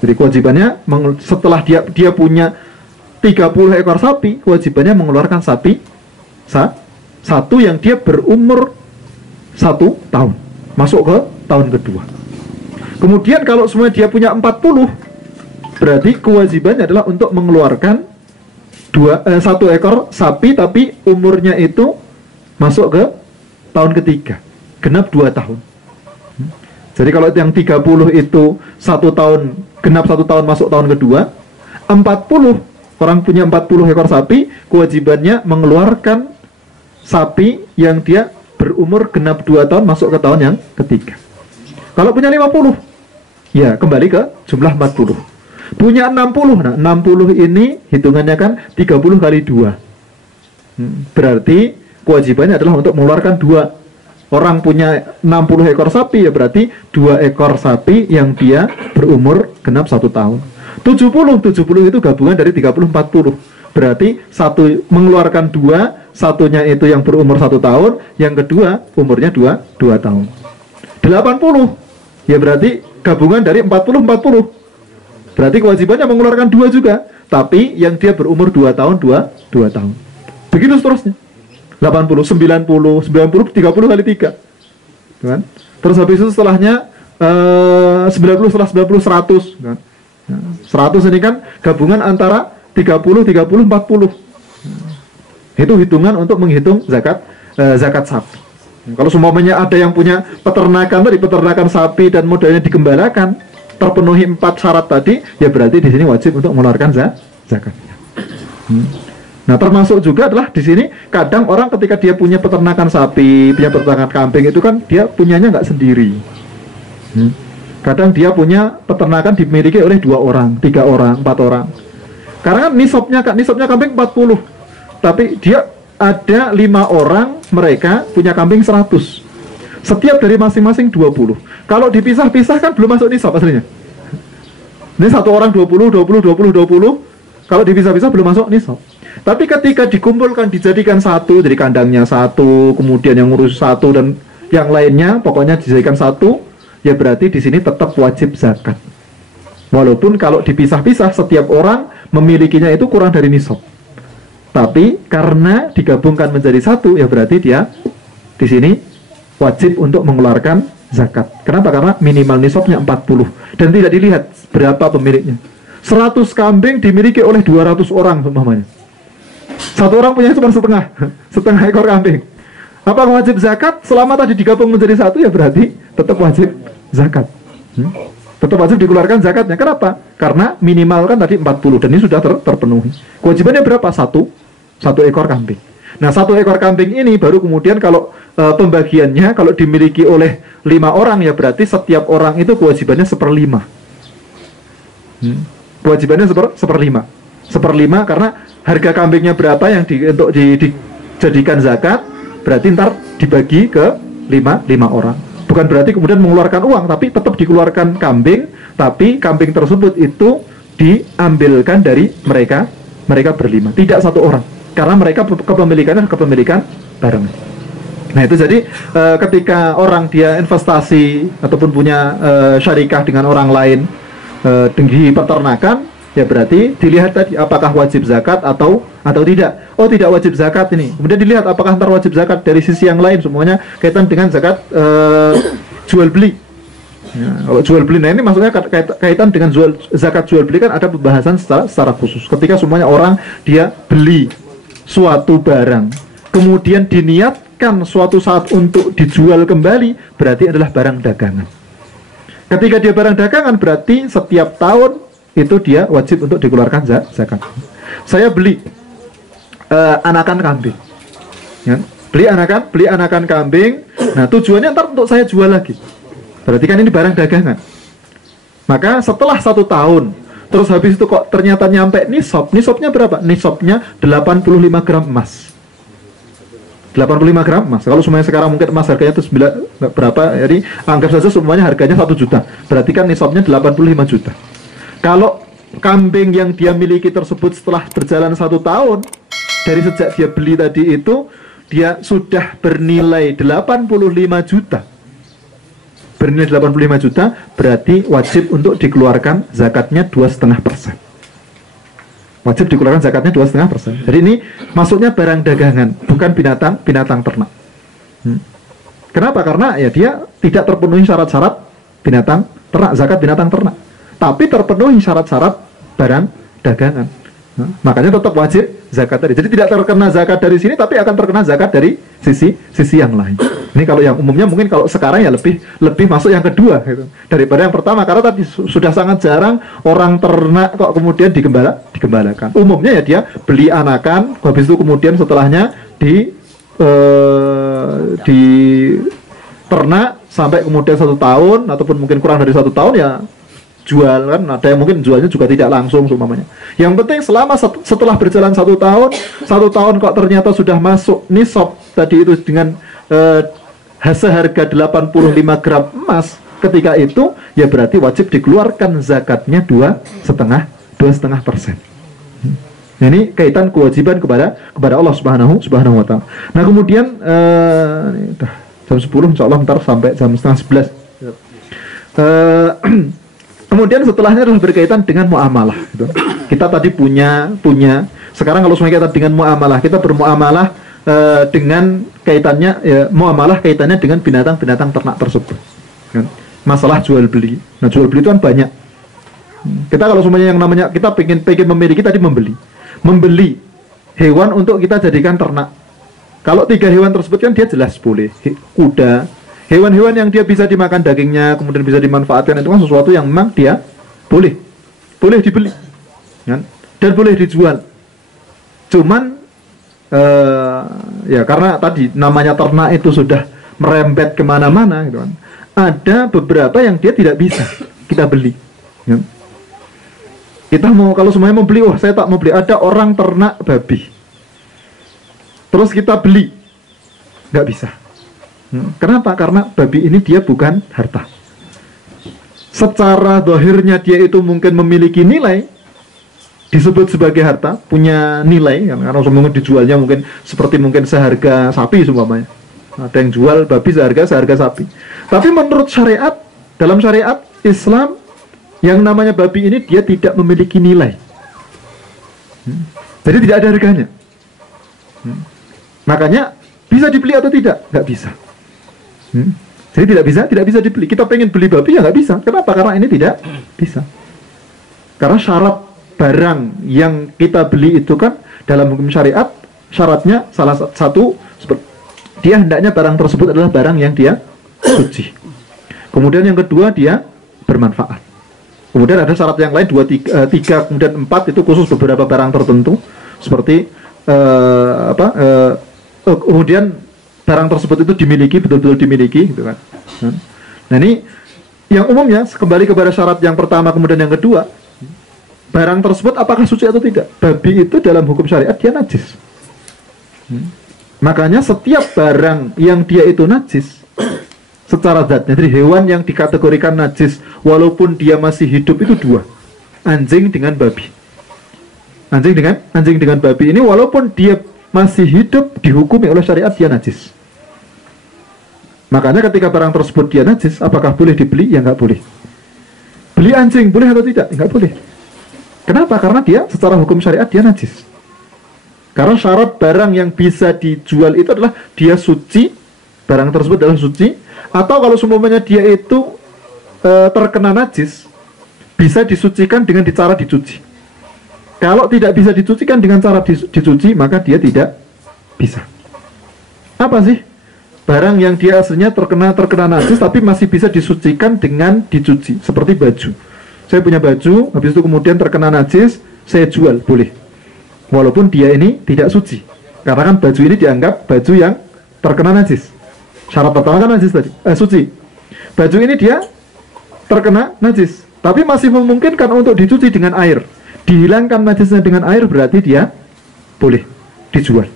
Jadi kewajibannya setelah dia punya 30 ekor sapi, kewajibannya mengeluarkan sapi satu yang dia berumur 1 tahun, masuk ke tahun kedua. Kemudian kalau semua dia punya 40, berarti kewajibannya adalah untuk mengeluarkan 1 ekor sapi tapi umurnya itu masuk ke tahun ketiga, genap 2 tahun. Jadi kalau yang 30 itu 1 tahun, genap 1 tahun masuk tahun kedua, 40 orang punya 40 ekor sapi, kewajibannya mengeluarkan sapi yang dia berumur genap 2 tahun masuk ke tahun yang ketiga. Kalau punya 50, Ya, kembali ke jumlah 40. Punya 60. Nah, 60 ini hitungannya kan 30 kali 2. Berarti kewajibannya adalah untuk mengeluarkan 2. Orang punya 60 ekor sapi, ya berarti 2 ekor sapi yang dia berumur genap 1 tahun. 70 itu gabungan dari 30 40. Berarti satu mengeluarkan 2, satunya itu yang berumur 1 tahun, yang kedua umurnya 2 tahun. 80, ya berarti gabungan dari 40 40. Berarti kewajibannya mengeluarkan 2 juga, tapi yang dia berumur 2 tahun 2 tahun. Begitu seterusnya. 80, 90, 90 30 kali 3. Kan? Terus habis itu setelahnya 90 setelah 90 100, kan? 100 ini kan gabungan antara 30 40. Itu hitungan untuk menghitung zakat sapi. Kalau semuanya ada yang punya peternakan sapi dan modalnya digembalakan, terpenuhi 4 syarat tadi, ya berarti di sini wajib untuk mengeluarkan zakat. Nah, termasuk juga adalah di sini kadang orang ketika dia punya peternakan sapi, punya peternakan kambing, itu kan dia punyanya nggak sendiri. Kadang dia punya peternakan dimiliki oleh 2 orang, 3 orang, 4 orang. Karena kan nisabnya kambing 40, tapi dia ada 5 orang, mereka punya kambing 100. Setiap dari masing-masing 20. Kalau dipisah-pisah kan belum masuk nisab aslinya. Ini 1 orang 20. Kalau dipisah-pisah belum masuk nisab. Tapi ketika dikumpulkan, dijadikan satu, jadi kandangnya satu, kemudian yang ngurus satu dan yang lainnya, pokoknya dijadikan satu, ya berarti di sini tetap wajib zakat. Walaupun kalau dipisah-pisah, setiap orang memilikinya itu kurang dari nisab. Tapi karena digabungkan menjadi satu, ya berarti dia di sini wajib untuk mengeluarkan zakat. Kenapa? Karena minimal nisabnya 40 dan tidak dilihat berapa pemiliknya. 100 kambing dimiliki oleh 200 orang umpamanya. Satu orang punya cuma setengah ekor kambing. Apa wajib zakat? Selama tadi digabung menjadi satu, ya berarti tetap wajib zakat. Tetap wajib dikeluarkan zakatnya. Kenapa? Karena minimal kan tadi 40 dan ini sudah terpenuhi. Kewajibannya berapa? Satu ekor kambing. Nah, 1 ekor kambing ini baru kemudian kalau pembagiannya kalau dimiliki oleh 5 orang, ya berarti setiap orang itu kewajibannya 1/5. Kewajibannya 1/5 karena harga kambingnya berapa yang untuk dijadikan zakat, berarti ntar dibagi ke 5 orang. Bukan berarti kemudian mengeluarkan uang, tapi tetap dikeluarkan kambing, tapi kambing tersebut itu diambilkan dari mereka berlima, tidak 1 orang. Karena mereka kepemilikan bareng. Nah, itu jadi ketika orang dia investasi ataupun punya syarikah dengan orang lain di peternakan, ya berarti dilihat tadi apakah wajib zakat atau tidak. Oh, tidak wajib zakat ini. Kemudian dilihat apakah antar wajib zakat dari sisi yang lain, semuanya kaitan dengan zakat jual beli. Ya, kalau jual beli, nah ini maksudnya kaitan dengan zakat jual beli kan ada pembahasan secara khusus. Ketika semuanya orang dia beli suatu barang, kemudian diniatkan suatu saat untuk dijual kembali, berarti adalah barang dagangan. Ketika dia barang dagangan, berarti setiap tahun itu dia wajib untuk dikeluarkan zakat. Saya beli anakan kambing, ya. beli anakan kambing. Nah, tujuannya ntar untuk saya jual lagi. Berarti kan ini barang dagangan. Maka setelah 1 tahun, terus habis itu kok ternyata nyampe nisabnya berapa? Nisabnya 85 gram emas. 85 gram emas. Kalau semuanya sekarang mungkin emas harganya itu berapa? Jadi anggap saja semuanya harganya 1 juta. Berarti kan nisabnya 85 juta. Kalau kambing yang dia miliki tersebut setelah berjalan 1 tahun, dari sejak dia beli tadi itu, dia sudah bernilai 85 juta. Bernilai 85 juta, berarti wajib untuk dikeluarkan zakatnya 2,5%. Wajib dikeluarkan zakatnya 2,5%. Jadi ini maksudnya barang dagangan, bukan binatang ternak. Kenapa? Karena ya dia tidak terpenuhi syarat-syarat binatang ternak, zakat binatang ternak. Tapi terpenuhi syarat-syarat barang dagangan. Makanya tetap wajib zakat tadi. Jadi tidak terkena zakat dari sini, tapi akan terkena zakat dari sisi yang lain. Ini kalau yang umumnya mungkin kalau sekarang ya lebih masuk yang kedua gitu, daripada yang pertama, karena tadi sudah sangat jarang orang ternak kok kemudian digembalakan. Umumnya ya dia beli anakan, habis itu kemudian setelahnya di ternak sampai kemudian 1 tahun ataupun mungkin kurang dari 1 tahun, ya jual kan, ada yang mungkin jualnya juga tidak langsung seumpamanya. Yang penting selama setelah berjalan 1 tahun kok ternyata sudah masuk nisab tadi itu dengan seharga 85 gram emas, ketika itu ya berarti wajib dikeluarkan zakatnya 2,5%. Nah, ini kaitan kewajiban kepada Allah Subhanahu wa Ta'ala. Nah, kemudian jam 10 insyaallah ntar sampai jam setengah 11. Kemudian setelahnya adalah berkaitan dengan muamalah gitu. Kita tadi punya sekarang kalau semuanya kita dengan muamalah, kita bermuamalah dengan kaitannya ya, muamalah kaitannya dengan binatang-binatang ternak tersebut kan? Masalah jual beli. Nah, jual beli itu kan banyak. Kita kalau semuanya yang namanya kita pengen memiliki tadi membeli hewan untuk kita jadikan ternak. Kalau 3 hewan tersebut kan dia jelas boleh. Kuda, hewan-hewan yang dia bisa dimakan dagingnya, kemudian bisa dimanfaatkan, itu kan sesuatu yang memang dia boleh dibeli kan? Dan boleh dijual. Cuman ya karena tadi namanya ternak itu sudah merembet kemana-mana gitu kan. Ada beberapa yang dia tidak bisa kita beli kan? Kita mau, kalau semuanya mau beli, saya tak mau beli. Ada orang ternak babi, terus kita beli, nggak bisa. Kenapa? Karena babi ini dia bukan harta. Secara zahirnya dia itu mungkin memiliki nilai, disebut sebagai harta, punya nilai, karena mungkin dijualnya mungkin seperti mungkin seharga sapi seumpamanya. Ada yang jual babi seharga sapi. Tapi menurut syariat, dalam syariat Islam, yang namanya babi ini dia tidak memiliki nilai. Jadi tidak ada harganya. Makanya bisa dibeli atau tidak? Nggak bisa. Jadi tidak bisa dibeli. Kita pengen beli babi ya nggak bisa. Kenapa? Karena ini tidak bisa. Karena syarat barang yang kita beli itu kan dalam hukum syariat, syaratnya salah satu dia hendaknya barang tersebut adalah barang yang dia suci. Kemudian yang kedua dia bermanfaat. Kemudian ada syarat yang lain 2, 3, kemudian 4 itu khusus beberapa barang tertentu seperti kemudian barang tersebut itu dimiliki, betul-betul dimiliki gitu kan. Nah, ini yang umumnya kembali kepada syarat yang pertama kemudian yang kedua, barang tersebut apakah suci atau tidak. Babi itu dalam hukum syariat dia najis. Makanya setiap barang yang dia itu najis secara zatnya, jadi hewan yang dikategorikan najis walaupun dia masih hidup itu 2, anjing dengan babi. Anjing dengan babi ini walaupun dia masih hidup dihukumi oleh syariat dia najis. Makanya ketika barang tersebut dia najis, apakah boleh dibeli? Ya nggak boleh. Beli anjing boleh atau tidak? Nggak boleh. Kenapa? Karena dia secara hukum syariat dia najis. Karena syarat barang yang bisa dijual itu adalah dia suci, barang tersebut adalah suci. Atau kalau semuanya dia itu terkena najis, bisa disucikan dengan cara dicuci. Kalau tidak bisa dicucikan dengan cara dicuci, maka dia tidak bisa. Apa sih? Barang yang dia aslinya terkena najis, tapi masih bisa disucikan dengan dicuci. Seperti baju. Saya punya baju, habis itu kemudian terkena najis, saya jual, boleh. Walaupun dia ini tidak suci. Karena kan baju ini dianggap baju yang terkena najis. Syarat pertama kan najis tadi, suci. Baju ini dia terkena najis, tapi masih memungkinkan untuk dicuci dengan air. Dihilangkan najisnya dengan air, berarti dia boleh dijual.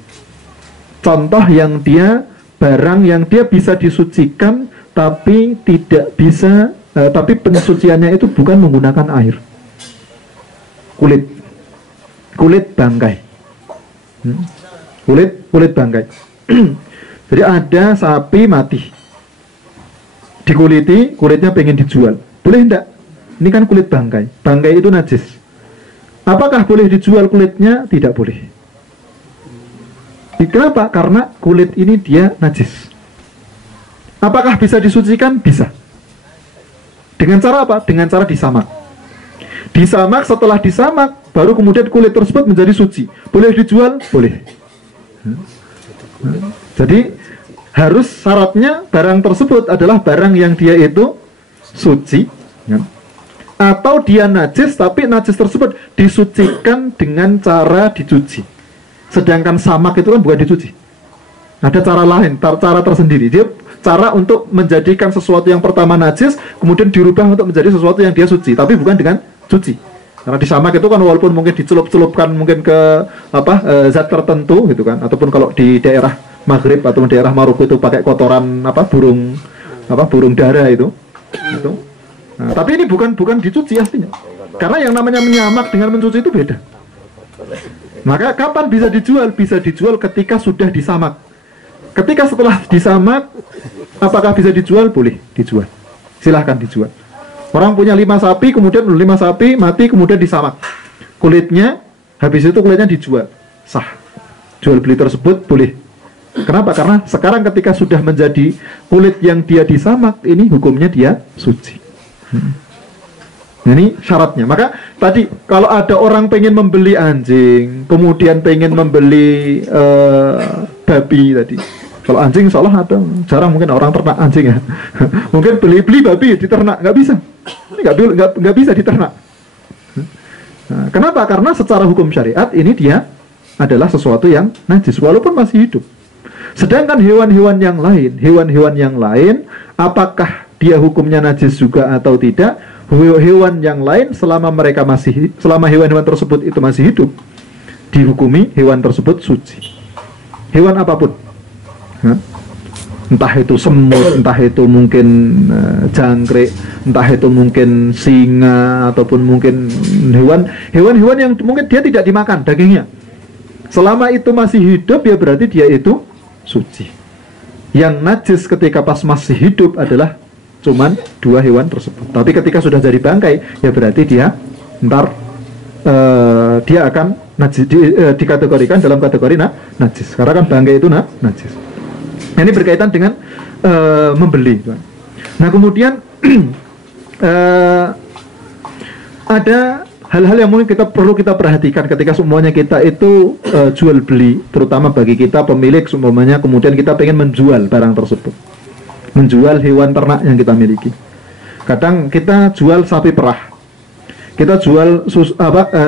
Contoh yang dia barang yang dia bisa disucikan, tapi tidak bisa, tapi pensuciannya itu bukan menggunakan air. Kulit bangkai. Kulit bangkai. Jadi ada sapi mati, dikuliti, kulitnya pengen dijual, boleh enggak? Ini kan kulit bangkai, bangkai itu najis. Apakah boleh dijual kulitnya? Tidak boleh. Kenapa? Karena kulit ini dia najis. Apakah bisa disucikan? Bisa. Dengan cara apa? Dengan cara disamak. Disamak, setelah disamak, baru kemudian kulit tersebut menjadi suci. Boleh dijual? Boleh. Jadi harus syaratnya barang tersebut adalah barang yang dia itu suci ya. Atau dia najis, tapi najis tersebut disucikan dengan cara dicuci. Sedangkan samak itu kan bukan dicuci, ada cara lain, cara tersendiri. Dia cara untuk menjadikan sesuatu yang pertama najis, kemudian dirubah untuk menjadi sesuatu yang dia suci, tapi bukan dengan suci. Karena disamak itu kan walaupun mungkin dicelup-celupkan mungkin ke zat tertentu gitu kan, ataupun kalau di daerah Maghrib atau daerah Maroko itu pakai kotoran burung dara itu. Nah, tapi ini bukan dicuci aslinya. Karena yang namanya menyamak dengan mencuci itu beda. Maka kapan bisa dijual? Bisa dijual ketika sudah disamak. Ketika setelah disamak, apakah bisa dijual? Boleh dijual. Silahkan dijual. Orang punya 5 sapi, kemudian 5 sapi mati, kemudian disamak. Kulitnya, habis itu kulitnya dijual. Sah. Jual beli tersebut boleh. Kenapa? Karena sekarang ketika sudah menjadi kulit yang dia disamak, ini hukumnya dia suci. Ini syaratnya. Maka tadi kalau ada orang pengen membeli anjing, kemudian pengen membeli babi tadi. Kalau anjing insya Allah ada, jarang mungkin orang ternak anjing ya. Mungkin beli babi diternak, nggak bisa. Ini nggak bisa diternak. Nah, kenapa? Karena secara hukum syariat ini dia adalah sesuatu yang najis walaupun masih hidup. Sedangkan hewan-hewan yang lain, apakah dia hukumnya najis juga atau tidak? Hewan yang lain selama hewan-hewan tersebut itu masih hidup, dihukumi hewan tersebut suci. Hewan apapun, entah itu semut, entah itu mungkin jangkrik, entah itu mungkin singa, ataupun mungkin hewan-hewan yang mungkin dia tidak dimakan dagingnya, selama itu masih hidup ya berarti dia itu suci. Yang najis ketika pas masih hidup adalah cuman 2 hewan tersebut. Tapi ketika sudah jadi bangkai, ya berarti dia dia akan najis, dikategorikan dalam kategori najis. Karena kan bangkai itu najis. Nah, ini berkaitan dengan membeli. Nah, kemudian ada hal-hal yang mungkin perlu kita perhatikan ketika semuanya kita itu jual beli, terutama bagi kita pemilik semuanya, kemudian kita pengen menjual barang tersebut, menjual hewan ternak yang kita miliki. Kadang kita jual sapi perah, kita jual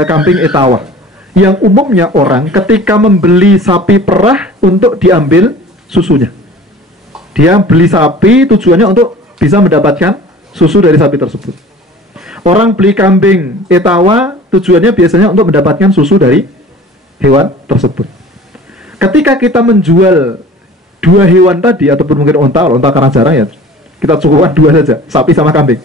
kambing etawa, yang umumnya orang ketika membeli sapi perah untuk diambil susunya. Dia beli sapi tujuannya untuk bisa mendapatkan susu dari sapi tersebut. Orang beli kambing etawa tujuannya biasanya untuk mendapatkan susu dari hewan tersebut. Ketika kita menjual 2 hewan tadi, ataupun mungkin onta karena jarang ya, kita cukupkan 2 saja, sapi sama kambing.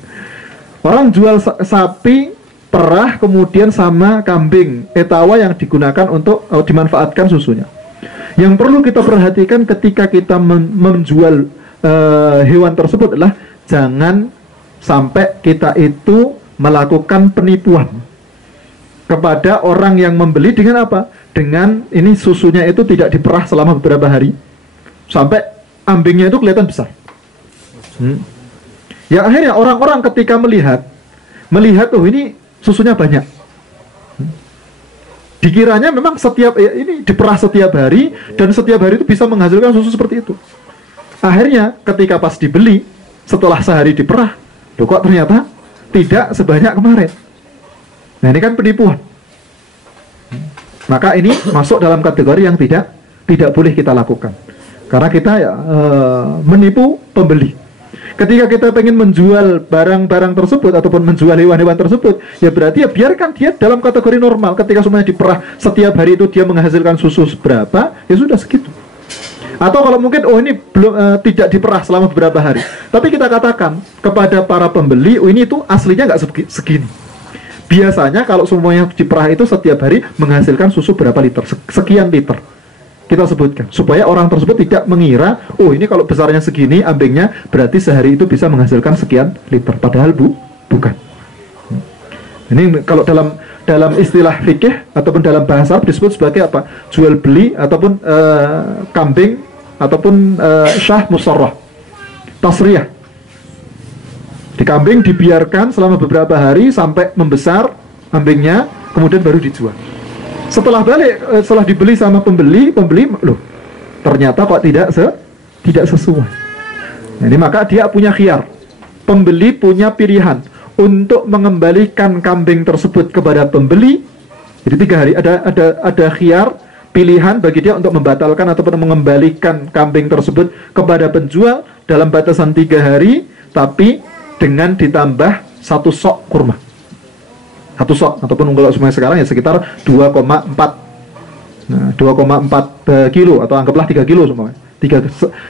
Orang jual sapi perah kemudian sama kambing etawa yang digunakan untuk dimanfaatkan susunya. Yang perlu kita perhatikan ketika kita menjual hewan tersebut adalah jangan sampai kita itu melakukan penipuan kepada orang yang membeli dengan apa? Dengan ini susunya itu tidak diperah selama beberapa hari sampai ambingnya itu kelihatan besar. Ya akhirnya orang-orang ketika melihat oh ini susunya banyak, dikiranya memang ini diperah setiap hari dan setiap hari itu bisa menghasilkan susu seperti itu. Akhirnya ketika pas dibeli setelah sehari diperah, loh kok ternyata tidak sebanyak kemarin. Nah, ini kan penipuan. Maka ini masuk dalam kategori yang tidak boleh kita lakukan. Karena kita menipu pembeli. Ketika kita pengen menjual barang-barang tersebut ataupun menjual hewan-hewan tersebut, ya berarti ya biarkan dia dalam kategori normal. Ketika semuanya diperah setiap hari itu dia menghasilkan susu seberapa, ya sudah segitu. Atau kalau mungkin ini belum tidak diperah selama beberapa hari, tapi kita katakan kepada para pembeli, ini itu aslinya nggak segini. Biasanya kalau semuanya diperah itu setiap hari menghasilkan susu berapa liter, sekian liter. Kita sebutkan supaya orang tersebut tidak mengira, ini kalau besarnya segini ambingnya berarti sehari itu bisa menghasilkan sekian liter, padahal bukan. Ini kalau dalam istilah fikih ataupun dalam bahasa disebut sebagai apa? Jual beli ataupun kambing ataupun syah musarrah, tasriyah. Di kambing dibiarkan selama beberapa hari sampai membesar ambingnya, kemudian baru dijual. Setelah dibeli sama pembeli loh, ternyata kok tidak sesuai. Jadi maka dia punya khiyar. Pembeli punya pilihan untuk mengembalikan kambing tersebut kepada pembeli. Jadi 3 hari ada khiyar, pilihan bagi dia untuk membatalkan ataupun mengembalikan kambing tersebut kepada penjual dalam batasan 3 hari, tapi dengan ditambah 1 sok kurma. 1 sok, ataupun kalau sekarang ya sekitar 2,4. Nah, 2,4 kilo atau anggaplah 3 kilo semuanya.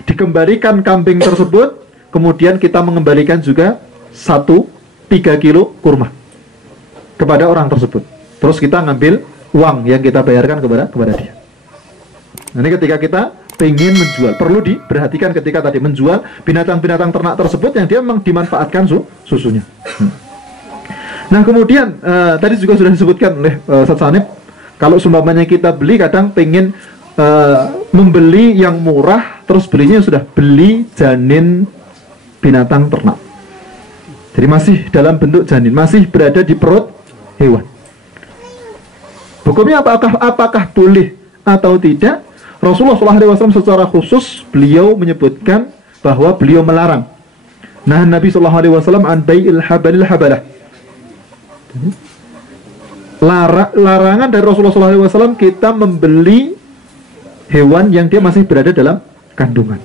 Dikembalikan kambing tersebut, kemudian kita mengembalikan juga 3 kilo kurma kepada orang tersebut. Terus kita ngambil uang yang kita bayarkan kepada dia. Nah, ini ketika kita ingin menjual, perlu diperhatikan ketika tadi menjual binatang-binatang ternak tersebut yang dia memang dimanfaatkan susunya. Nah, kemudian tadi juga sudah disebutkan oleh Ustaz Sanib, kalau seumpamanya kita beli, kadang pengen membeli yang murah, terus belinya sudah beli janin binatang ternak. Jadi masih dalam bentuk janin, masih berada di perut hewan. Hukumnya apakah boleh atau tidak? Rasulullah SAW secara khusus beliau menyebutkan bahwa beliau melarang. Nah, Nabi SAW an bai'il habalil habalah. Larangan dari Rasulullah SAW kita membeli hewan yang dia masih berada dalam kandungan,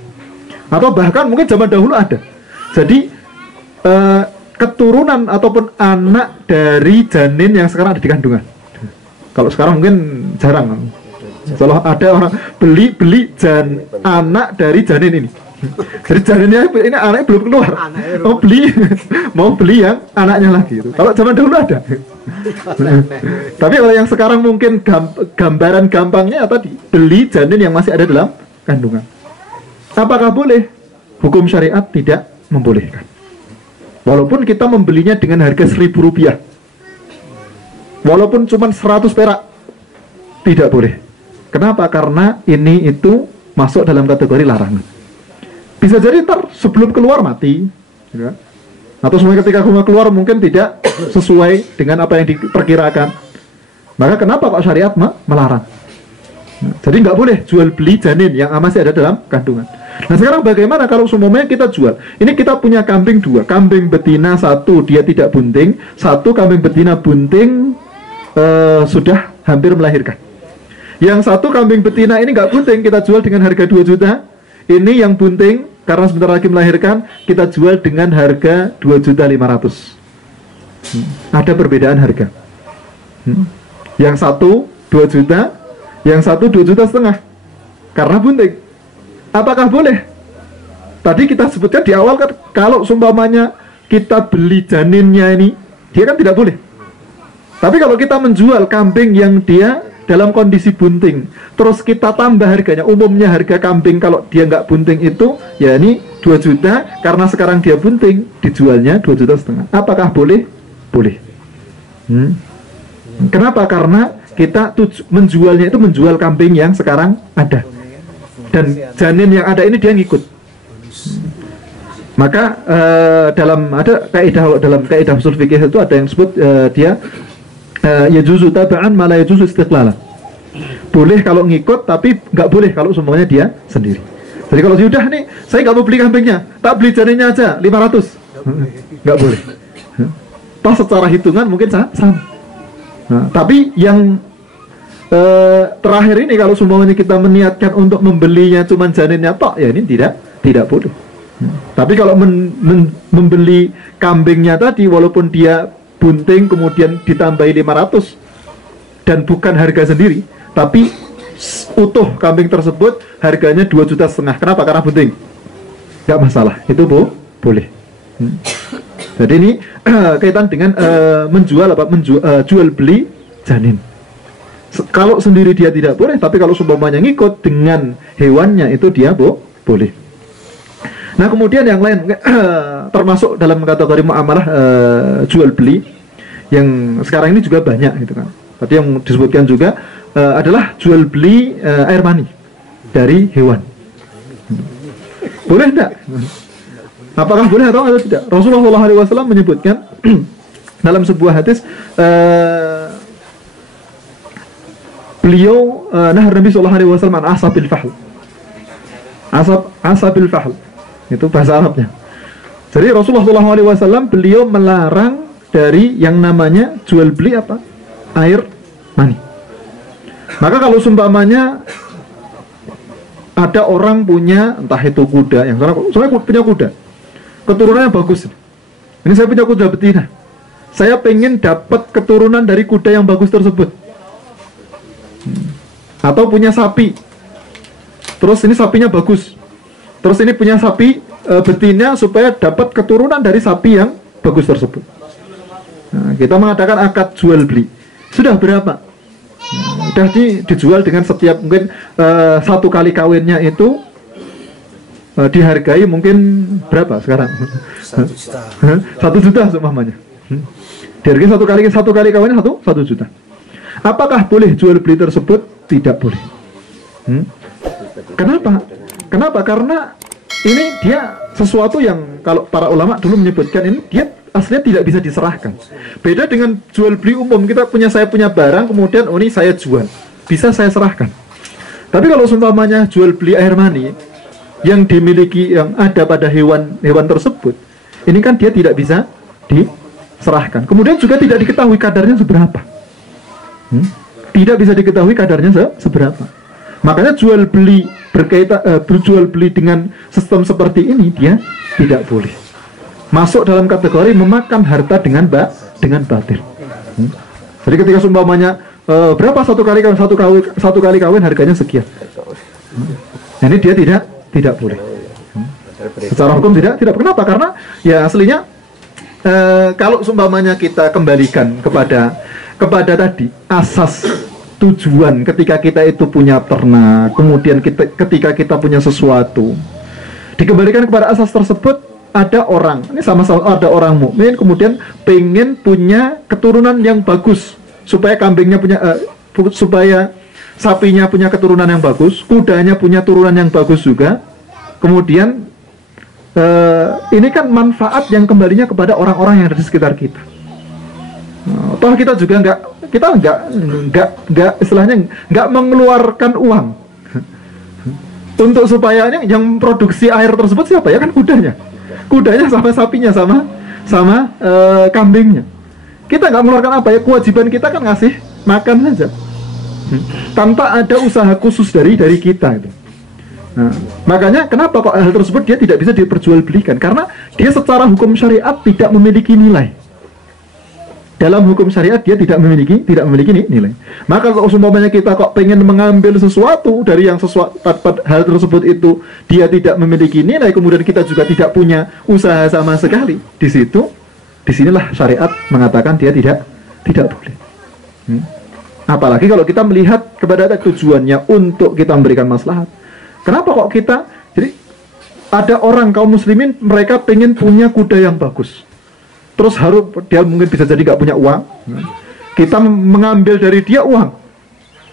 atau bahkan mungkin zaman dahulu ada. Jadi keturunan ataupun anak dari janin yang sekarang ada di kandungan. Kalau sekarang mungkin jarang. Kalau ada orang beli anak dari janin ini. Jadi janinnya ini anaknya belum keluar. Mau beli yang anaknya lagi. Kalau zaman dahulu ada. Tapi kalau yang sekarang mungkin gambaran gampangnya tadi, beli janin yang masih ada dalam kandungan. Apakah boleh? Hukum syariat tidak membolehkan. Walaupun kita membelinya dengan harga Rp1.000, walaupun cuma 100 perak, tidak boleh. Kenapa? Karena ini itu masuk dalam kategori larangan. Bisa jadi ntar sebelum keluar mati, ya. Atau semuanya ketika keluar mungkin tidak sesuai dengan apa yang diperkirakan. Maka kenapa Pak syariat melarang? Nah, jadi nggak boleh jual beli janin yang masih ada dalam kandungan. Nah, sekarang bagaimana kalau semuanya kita jual? Ini kita punya kambing 2, kambing betina 1 dia tidak bunting, 1 kambing betina bunting sudah hampir melahirkan. Yang 1 kambing betina ini nggak bunting, kita jual dengan harga 2 juta. Ini yang bunting karena sebentar lagi melahirkan, kita jual dengan harga 2.500.000. Ada perbedaan harga. Yang 1 2 juta, yang 1 2,5 juta karena bunting. Apakah boleh? Tadi kita sebutkan di awal kan, kalau seumpamanya kita beli janinnya ini, dia kan tidak boleh. Tapi kalau kita menjual kambing yang dia dalam kondisi bunting, terus kita tambah harganya, umumnya harga kambing kalau dia nggak bunting itu, ya ini 2 juta, karena sekarang dia bunting, dijualnya 2,5 juta. Apakah boleh? Boleh. Kenapa? Karena kita menjualnya itu menjual kambing yang sekarang ada, dan janin yang ada ini dia ngikut. Maka dalam kaidah usul fikih itu ada yang disebut dia yajuzu taba'an ma la yajuzu istiqlalan. Boleh kalau ngikut, tapi nggak boleh kalau semuanya dia sendiri. Jadi kalau sudah nih, saya nggak mau beli kambingnya, tak beli janinnya aja 500, nggak boleh. Toh secara hitungan mungkin sama. Nah, tapi yang terakhir ini, kalau semuanya kita meniatkan untuk membelinya cuma janinnya tok, ya ini tidak boleh. Tapi kalau membeli kambingnya tadi, walaupun dia bunting kemudian ditambahi 500 dan bukan harga sendiri, tapi utuh kambing tersebut harganya 2,5 juta. Kenapa? Karena bunting. Nggak masalah, itu boleh. Jadi ini kaitan dengan jual beli janin. Kalau sendiri dia tidak boleh, tapi kalau seumpamanya ngikut dengan hewannya itu dia boleh. Nah, kemudian yang lain termasuk dalam kategori muamalah jual beli yang sekarang ini juga banyak gitu kan. Tadi yang disebutkan juga adalah jual beli air mani dari hewan. Boleh enggak? Apakah boleh atau tidak? Rasulullah SAW menyebutkan dalam sebuah hadis, beliau Nabi SAW an asabil fahl. Asabil fahl itu bahasa Arabnya. Jadi Rasulullah SAW beliau melarang dari yang namanya jual beli apa? Air mani. Maka kalau seumpamanya ada orang punya entah itu kuda, yang saya punya kuda, keturunannya bagus. Ini saya punya kuda betina. Saya pengen dapat keturunan dari kuda yang bagus tersebut. Atau punya sapi. Terus ini sapinya bagus. Terus ini punya sapi betina supaya dapat keturunan dari sapi yang bagus tersebut. Nah, kita mengadakan akad jual beli. Sudah berapa? Sudah dijual dengan setiap mungkin satu kali kawinnya itu dihargai mungkin berapa sekarang? 1 juta. 1 juta seumpamanya. Dihargai satu kali kawinnya 1 juta. Apakah boleh jual beli tersebut? Tidak boleh. Kenapa? Kenapa? Karena ini dia sesuatu yang kalau para ulama dulu menyebutkan ini dia aslinya tidak bisa diserahkan. Beda dengan jual beli umum, saya punya barang kemudian ini saya jual, bisa saya serahkan. Tapi kalau seumpamanya jual beli air mani yang dimiliki yang ada pada hewan tersebut, ini kan dia tidak bisa diserahkan. Kemudian juga tidak diketahui kadarnya seberapa. Tidak bisa diketahui kadarnya seberapa. Makanya jual beli berjual beli dengan sistem seperti ini dia tidak boleh masuk dalam kategori memakan harta dengan batil. Jadi ketika seumpamanya berapa satu kali kawin harganya sekian. Ini dia tidak boleh. Secara hukum tidak. Kenapa? Karena ya aslinya kalau seumpamanya kita kembalikan kepada tadi asas tujuan ketika kita itu punya ternak, kemudian ketika kita punya sesuatu dikembalikan kepada asas tersebut. Ada orang, ini sama-sama ada orang mukmin kemudian pengen punya keturunan yang bagus supaya kambingnya supaya sapinya punya keturunan yang bagus, kudanya punya turunan yang bagus juga. Kemudian ini kan manfaat yang kembalinya kepada orang-orang yang ada di sekitar kita. Toh kita juga istilahnya nggak mengeluarkan uang untuk supaya yang produksi air tersebut siapa ya, kan kudanya sama sapinya sama kambingnya. Kita nggak mengeluarkan apa ya, kewajiban kita kan ngasih makan saja tanpa ada usaha khusus dari kita itu. Nah, makanya kenapa kok hal tersebut dia tidak bisa diperjualbelikan, karena dia secara hukum syariat tidak memiliki nilai. Dalam hukum syariat dia tidak memiliki nilai. Maka kalau umpamanya kita kok pengen mengambil sesuatu dari yang hal tersebut itu dia tidak memiliki nilai, kemudian kita juga tidak punya usaha sama sekali, disinilah syariat mengatakan dia tidak boleh. Apalagi kalau kita melihat kepada tujuannya untuk kita memberikan maslahat. Kenapa kok jadi ada orang kaum muslimin mereka pengen punya kuda yang bagus. Terus dia mungkin bisa jadi nggak punya uang, kita mengambil dari dia uang.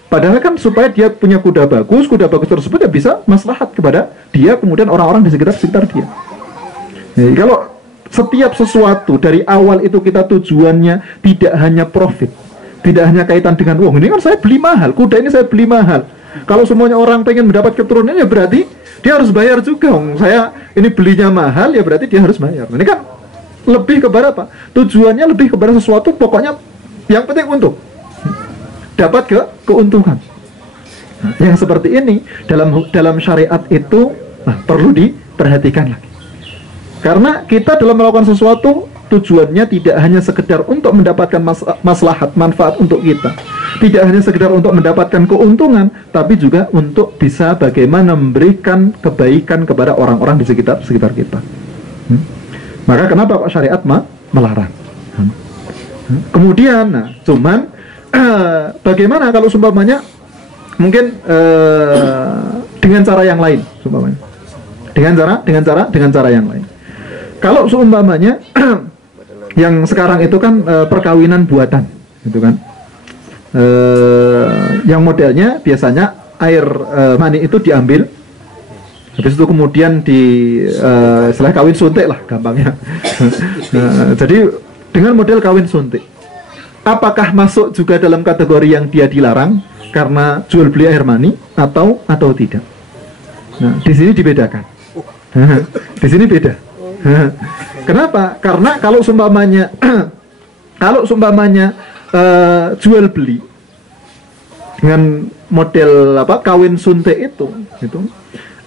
Padahal kan supaya dia punya kuda bagus tersebut ya bisa maslahat kepada dia, kemudian orang-orang di sekitar dia. Jadi kalau setiap sesuatu dari awal itu kita tujuannya tidak hanya profit, tidak hanya kaitan dengan uang. Ini kan saya beli mahal, kuda ini saya beli mahal. Kalau semuanya orang pengen mendapat keturunan ya berarti dia harus bayar juga. Saya ini belinya mahal ya berarti dia harus bayar. Ini kan lebih kepada apa? Tujuannya lebih kepada sesuatu, pokoknya yang penting untuk dapat keuntungan. Nah, yang seperti ini dalam syariat itu perlu diperhatikan lagi. Karena kita dalam melakukan sesuatu tujuannya tidak hanya sekedar untuk mendapatkan maslahat, manfaat untuk kita. Tidak hanya sekedar untuk mendapatkan keuntungan, tapi juga untuk bisa bagaimana memberikan kebaikan kepada orang-orang di sekitar kita. Maka kenapa kok syariat melarang? Kemudian, cuman bagaimana kalau seumpamanya mungkin dengan cara yang lain, seumpamanya dengan cara yang lain. Kalau seumpamanya yang sekarang itu kan perkawinan buatan, gitu kan? Yang modelnya biasanya air mani itu diambil. Habis itu kemudian setelah kawin suntik lah gampangnya. Jadi dengan model kawin suntik, apakah masuk juga dalam kategori yang dia dilarang karena jual beli air mani atau tidak? Nah, di sini dibedakan. Di sini beda. Kenapa? Karena kalau seumpamanya jual beli dengan model apa kawin suntik itu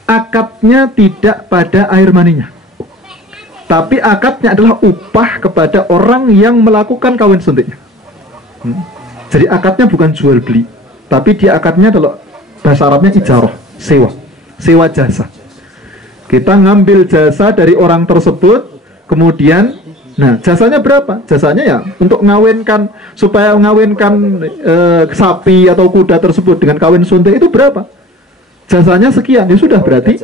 akadnya tidak pada air maninya, tapi akadnya adalah upah kepada orang yang melakukan kawin suntiknya. Jadi akadnya bukan jual beli, tapi dia akadnya adalah bahasa Arabnya ijarah, sewa jasa. Kita ngambil jasa dari orang tersebut, kemudian nah, jasanya berapa? Jasanya ya untuk ngawinkan, supaya ngawinkan sapi atau kuda tersebut dengan kawin suntik itu berapa? Jasanya sekian, ya sudah berarti.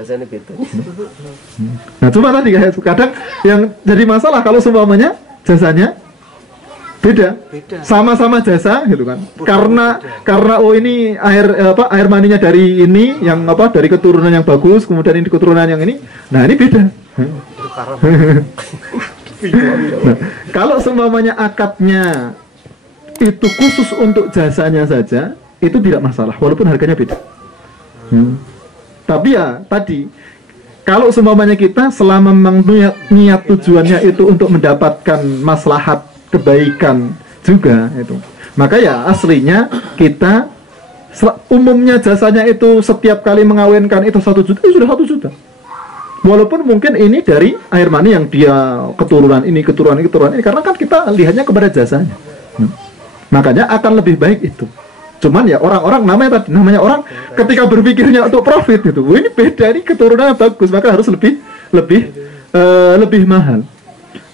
Nah, cuma tadi kadang yang jadi masalah kalau seumpamanya jasanya beda. Sama-sama jasa gitu kan. Karena oh ini air maninya dari ini yang dari keturunan yang bagus, kemudian ini keturunan yang ini. Nah, ini beda. Nah, kalau seumpamanya akadnya itu khusus untuk jasanya saja, itu tidak masalah, walaupun harganya beda. Tapi ya tadi, kalau seumpamanya kita selama memang niat tujuannya itu untuk mendapatkan maslahat kebaikan juga itu, maka ya aslinya kita umumnya jasanya itu setiap kali mengawinkan itu 1 juta, itu sudah 1 juta. Walaupun mungkin ini dari air mani yang dia keturunan ini, karena kan kita lihatnya kepada jasanya. Makanya akan lebih baik itu. Cuman ya orang-orang namanya orang ketika berpikirnya untuk profit itu, ini beda, ini keturunannya bagus, maka harus lebih mahal.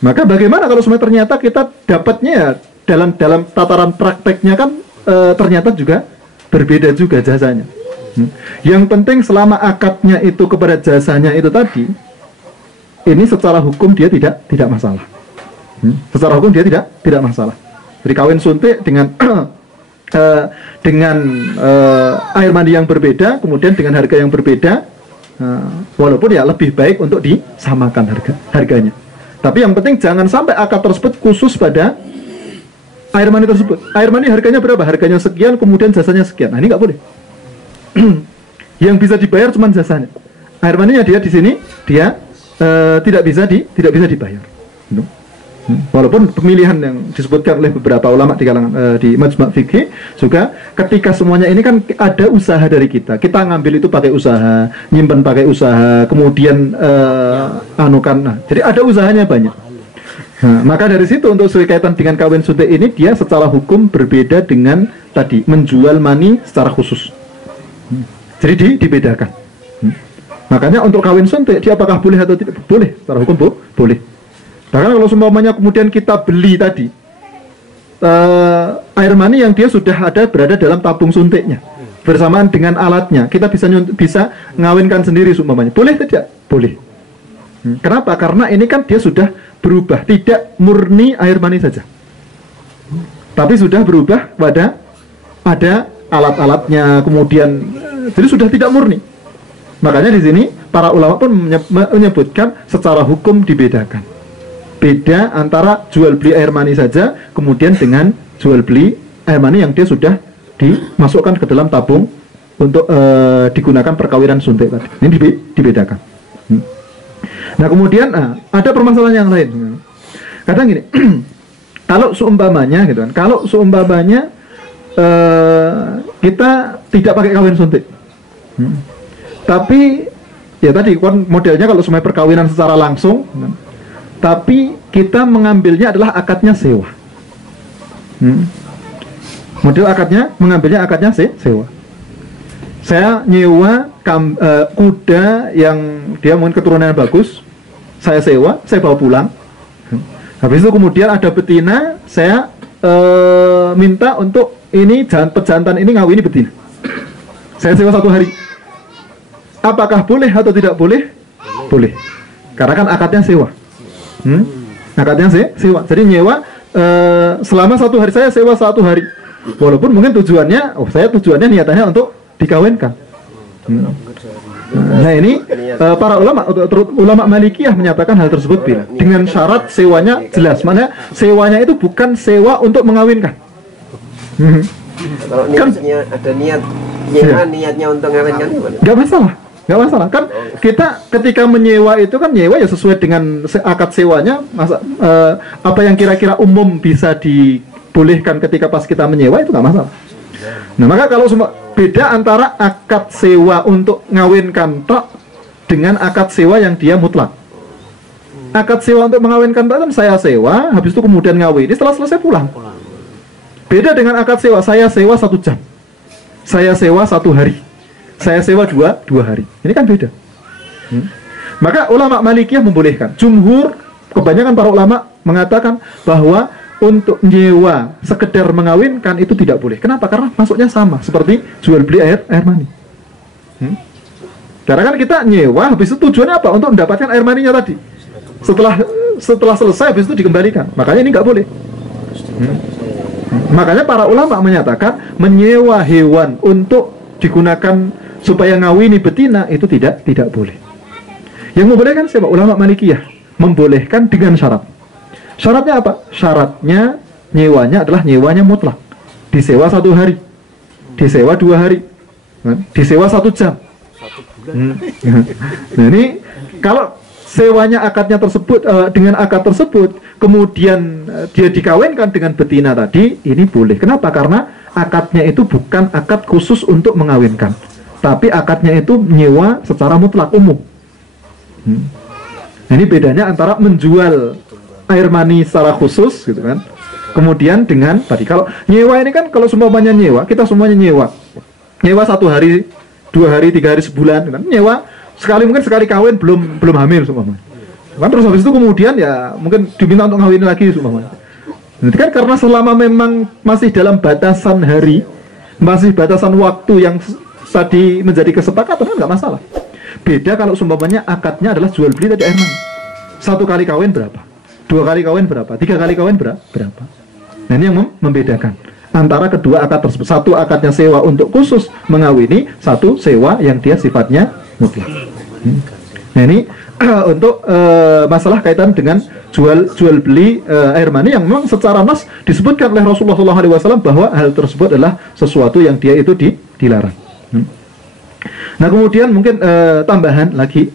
Maka bagaimana kalau sebenarnya ternyata kita dapatnya ya dalam tataran prakteknya kan ternyata juga berbeda juga jasanya. Yang penting selama akadnya itu kepada jasanya itu tadi, ini secara hukum dia tidak masalah. Secara hukum dia tidak masalah. Jadi kawin suntik dengan air mani yang berbeda, kemudian dengan harga yang berbeda, walaupun ya lebih baik untuk disamakan harganya. Tapi yang penting jangan sampai akad tersebut khusus pada air mani tersebut. Air mani harganya berapa? Harganya sekian, kemudian jasanya sekian. Nah, ini nggak boleh. Yang bisa dibayar cuma jasanya. Air maninya dia di sini dia tidak bisa dibayar. Walaupun pemilihan yang disebutkan oleh beberapa ulama di kalangan di Majma' Fikih juga, ketika semuanya ini kan ada usaha dari kita. Kita ngambil itu pakai usaha, nyimpen pakai usaha, kemudian jadi ada usahanya banyak. Nah, maka dari situ untuk kaitan dengan kawin suntik ini dia secara hukum berbeda dengan tadi menjual mani secara khusus. Jadi dibedakan. Makanya untuk kawin suntik dia apakah boleh atau tidak boleh? Secara hukum boleh. Bahkan kalau semuanya kemudian kita beli tadi air mani yang dia sudah berada dalam tabung suntiknya bersamaan dengan alatnya, kita bisa ngawinkan sendiri semuanya. Boleh tidak? Boleh. Kenapa? Karena ini kan dia sudah berubah, tidak murni air mani saja, tapi sudah berubah pada ada alat-alatnya, kemudian jadi sudah tidak murni. Makanya di sini para ulama pun menyebutkan secara hukum dibedakan. Beda antara jual beli air mani saja, kemudian dengan jual beli air mani yang dia sudah dimasukkan ke dalam tabung untuk digunakan perkawinan suntik tadi. Ini dibedakan. Nah, kemudian ada permasalahan yang lain. Kadang gini, kalau seumpamanya gitu kan, kita tidak pakai kawin suntik, tapi ya tadi kan modelnya kalau semuanya perkawinan secara langsung, tapi kita mengambilnya adalah akadnya sewa. Model mengambilnya akadnya sewa. Saya nyewa kuda yang dia mungkin keturunannya bagus, saya sewa, saya bawa pulang. Habis itu kemudian ada betina, saya minta untuk ini pejantan ini ngawini betina. Saya sewa 1 hari. Apakah boleh atau tidak boleh? Boleh. Karena kan akadnya sewa. Akadnya sewa. Jadi nyewa selama 1 hari, saya sewa 1 hari. Walaupun mungkin tujuannya, tujuannya niatannya untuk dikawinkan. Nah ini para ulama Malikiyah menyatakan hal tersebut dengan syarat sewanya jelas. Mana sewanya itu bukan sewa untuk mengawinkan. Kalau niatnya ada niatnya untuk mengawinkan, nggak masalah. Kan kita ketika menyewa itu kan nyewa ya sesuai dengan akad sewanya. Apa yang kira-kira umum bisa dibolehkan ketika pas kita menyewa itu nggak masalah. Nah, maka kalau semua beda antara akad sewa untuk ngawinkan tok dengan akad sewa yang dia mutlak. Akad sewa untuk mengawinkan tok kan saya sewa, habis itu kemudian ngawin, setelah selesai pulang. Beda dengan akad sewa, saya sewa 1 jam, saya sewa 1 hari, saya sewa dua hari. Ini kan beda. Maka ulama Malikiyah membolehkan. Jumhur, kebanyakan para ulama mengatakan bahwa untuk nyewa sekedar mengawinkan itu tidak boleh. Kenapa? Karena masuknya sama seperti jual beli air mani. Karena kan kita nyewa, habis itu tujuannya apa? Untuk mendapatkan air maninya tadi. Setelah selesai, habis itu dikembalikan. Makanya ini nggak boleh. Makanya para ulama menyatakan menyewa hewan untuk digunakan supaya ngawini betina itu tidak boleh. Yang membolehkan siapa? Ulama Malikiyah membolehkan dengan syarat. Syaratnya apa? Syaratnya nyewanya adalah nyewanya mutlak. Disewa 1 hari, disewa 2 hari, disewa 1 jam. Nah, ini kalau sewanya akadnya tersebut dengan akad tersebut kemudian dia dikawinkan dengan betina tadi, ini boleh. Kenapa? Karena akadnya itu bukan akad khusus untuk mengawinkan, tapi akadnya itu nyewa secara mutlak umum. Ini bedanya antara menjual air mani secara khusus gitu kan, kemudian dengan tadi kalau nyewa ini kan, kalau semuanya nyewa, kita semuanya nyewa 1 hari, 2 hari, 3 hari, sebulan kan, nyewa sekali, mungkin sekali kawin belum hamil semuanya kan, terus habis itu kemudian ya mungkin diminta untuk ngawin lagi semuanya. Nanti kan karena selama memang masih dalam batasan hari, masih batasan waktu yang tadi menjadi kesepakatan kan nggak masalah. Beda kalau seumpamanya akadnya adalah jual beli tadi air mani. 1 kali kawin berapa? 2 kali kawin berapa? 3 kali kawin berapa? Nah, ini yang membedakan antara kedua akad tersebut. Satu akadnya sewa untuk khusus mengawini, satu sewa yang dia sifatnya mutlak. Nah, ini untuk masalah kaitan dengan jual beli air mani yang memang secara nas disebutkan oleh Rasulullah SAW bahwa hal tersebut adalah sesuatu yang dia itu dilarang. Nah, kemudian mungkin tambahan lagi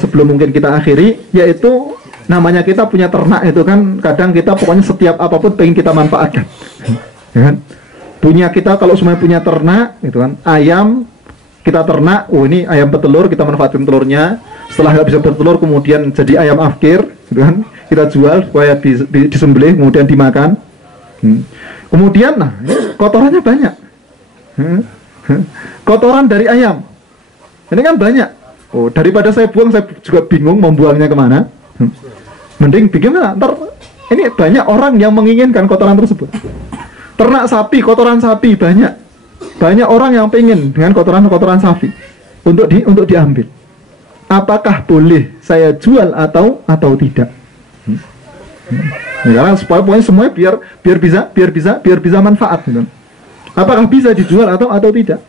sebelum mungkin kita akhiri, yaitu namanya kita punya ternak itu kan, kadang kita pokoknya setiap apapun pengen kita manfaatkan, ya kan? Punya kita kalau semuanya punya ternak itu kan, ayam kita ternak, oh ini ayam petelur, kita manfaatkan telurnya, setelah nggak bisa bertelur kemudian jadi ayam afkir, gitu kan? Kita jual supaya disembelih kemudian dimakan. Kemudian nah kotorannya banyak, kotoran dari ayam ini kan banyak. Oh, daripada saya buang, saya juga bingung mau buangnya kemana. Mending bikin ntar ini banyak orang yang menginginkan kotoran tersebut. Ternak sapi, kotoran sapi banyak orang yang pengen dengan kotoran sapi untuk diambil. Apakah boleh saya jual atau tidak? Karena pokoknya semuanya biar bisa manfaat, gitu. Apakah bisa dijual atau tidak?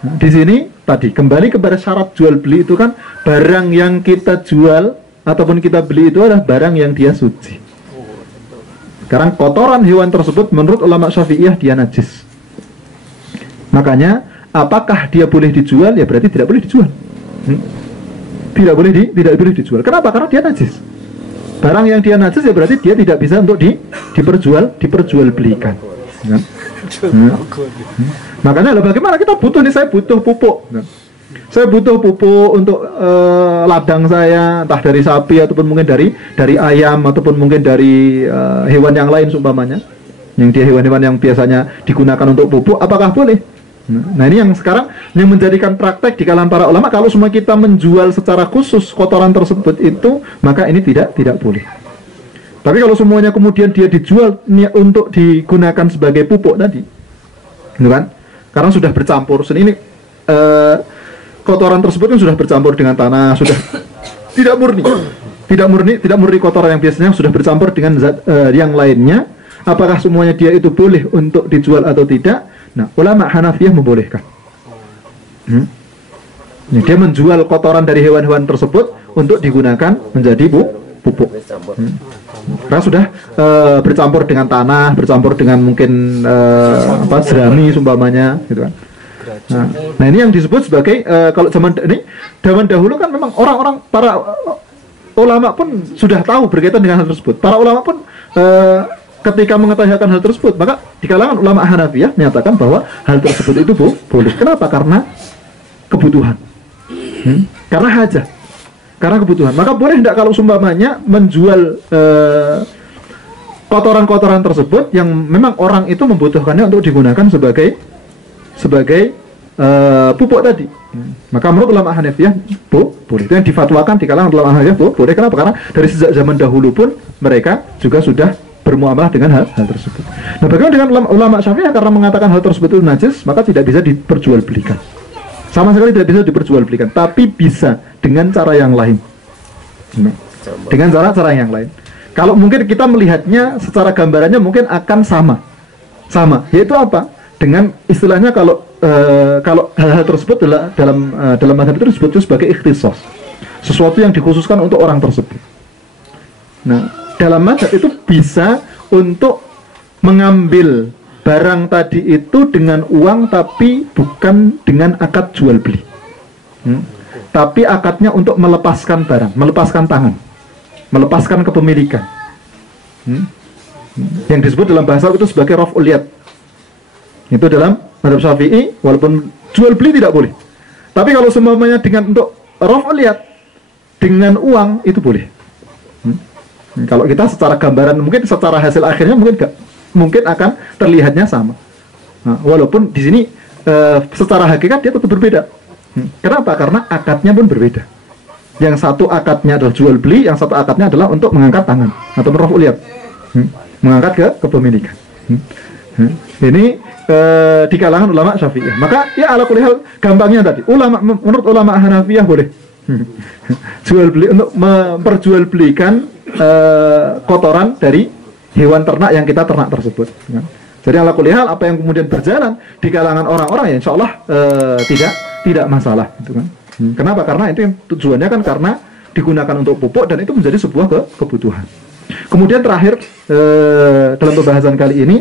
Di sini tadi kembali kepada syarat jual beli itu kan, barang yang kita jual ataupun kita beli itu adalah barang yang dia suci. Sekarang kotoran hewan tersebut menurut ulama Syafi'iyah dia najis. Makanya apakah dia boleh dijual? Ya berarti tidak boleh dijual. Tidak boleh dijual. Kenapa? Karena dia najis. Barang yang dia najis ya berarti dia tidak bisa untuk diperjualbelikan. Ya. Makanya bagaimana kita butuh nih, saya butuh pupuk. Saya butuh pupuk untuk ladang saya, entah dari sapi ataupun mungkin dari ayam ataupun mungkin dari hewan yang lain seumpamanya, yang dia hewan-hewan yang biasanya digunakan untuk pupuk, apakah boleh? Nah, ini yang sekarang yang menjadikan praktek di kalangan para ulama, kalau semua kita menjual secara khusus kotoran tersebut itu, maka ini tidak boleh. Tapi kalau semuanya kemudian dia dijual untuk digunakan sebagai pupuk tadi, gitu kan? Karena sudah bercampur, ini kotoran tersebut kan sudah bercampur dengan tanah, sudah tidak murni kotoran yang biasanya sudah bercampur dengan zat yang lainnya. Apakah semuanya dia itu boleh untuk dijual atau tidak? Nah, ulama Hanafiyah membolehkan. Dia menjual kotoran dari hewan-hewan tersebut untuk digunakan menjadi pupuk. Karena sudah bercampur dengan tanah, bercampur dengan mungkin jerami sumpamanya, gitu kan. Nah, ini yang disebut sebagai kalau zaman dahulu kan memang orang-orang para ulama pun sudah tahu berkaitan dengan hal tersebut. Para ulama pun ketika mengetahui akan hal tersebut, maka di kalangan ulama Hanafiyah menyatakan bahwa hal tersebut itu boleh. Kenapa? Karena kebutuhan. Karena hajat. Karena kebutuhan. Maka boleh tidak kalau sumpamanya menjual kotoran-kotoran tersebut yang memang orang itu membutuhkannya untuk digunakan sebagai pupuk tadi. Maka menurut ulama Hanafiyah boleh. Itu yang difatwakan di kalangan ulama Hanafiyah boleh. Kenapa? Karena dari sejak zaman dahulu pun mereka juga sudah bermuamalah dengan hal tersebut. Nah, bagaimana dengan ulama Syafi'iyah? Karena mengatakan hal tersebut itu najis, maka tidak bisa diperjualbelikan. Sama sekali tidak bisa diperjualbelikan, tapi bisa dengan cara yang lain. Dengan cara yang lain. Kalau mungkin kita melihatnya secara gambarannya mungkin akan sama, yaitu apa? Dengan istilahnya kalau hal-hal tersebut dalam mazhab itu disebut sebagai ikhtisas, sesuatu yang dikhususkan untuk orang tersebut. Nah, dalam mazhab itu bisa untuk mengambil barang tadi itu dengan uang, tapi bukan dengan akad jual beli, tapi akadnya untuk melepaskan barang, melepaskan tangan, melepaskan kepemilikan, yang disebut dalam bahasa itu sebagai raf'ul yad. Itu dalam mazhab Syafi'i, walaupun jual beli tidak boleh, tapi kalau semuanya dengan untuk raf'ul yad dengan uang itu boleh. Kalau kita secara gambaran, mungkin secara hasil akhirnya mungkin akan terlihatnya sama. Nah, walaupun di sini secara hakikat dia tetap berbeda. Kenapa? Karena akadnya pun berbeda. Yang satu akadnya adalah jual beli, yang satu akadnya adalah untuk mengangkat tangan atau meraf'ul yad, mengangkat ke kepemilikan. Ini di kalangan ulama Syafi'iyah. Maka ya ala kulli hal gampangnya tadi, menurut ulama Hanafiyah boleh jual beli untuk memperjualbelikan kotoran dari hewan ternak yang kita ternak tersebut. Jadi ala kulli hal apa yang kemudian berjalan di kalangan orang-orang ya insya Allah tidak masalah, gitu kan. Kenapa? Karena itu yang tujuannya kan karena digunakan untuk pupuk dan itu menjadi sebuah kebutuhan. Kemudian terakhir dalam pembahasan kali ini,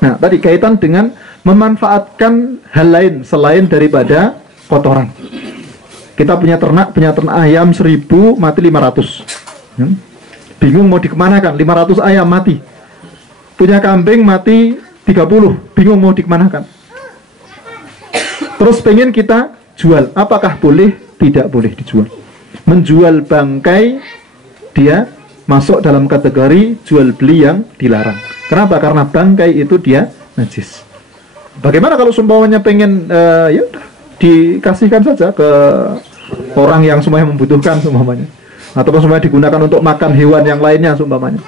nah tadi kaitan dengan memanfaatkan hal lain selain daripada kotoran. Kita punya ternak ayam 1000, mati 500. Bingung mau dikemanakan, 500 ayam mati. Punya kambing mati 30, bingung mau dikemanakan. Terus pengen kita jual, apakah boleh? Tidak boleh dijual. Menjual bangkai dia masuk dalam kategori jual beli yang dilarang. Kenapa? Karena bangkai itu dia najis. Bagaimana kalau seumpamanya pengen ya udah dikasihkan saja ke orang yang semuanya membutuhkan seumpamanya, atau semuanya digunakan untuk makan hewan yang lainnya seumpamanya.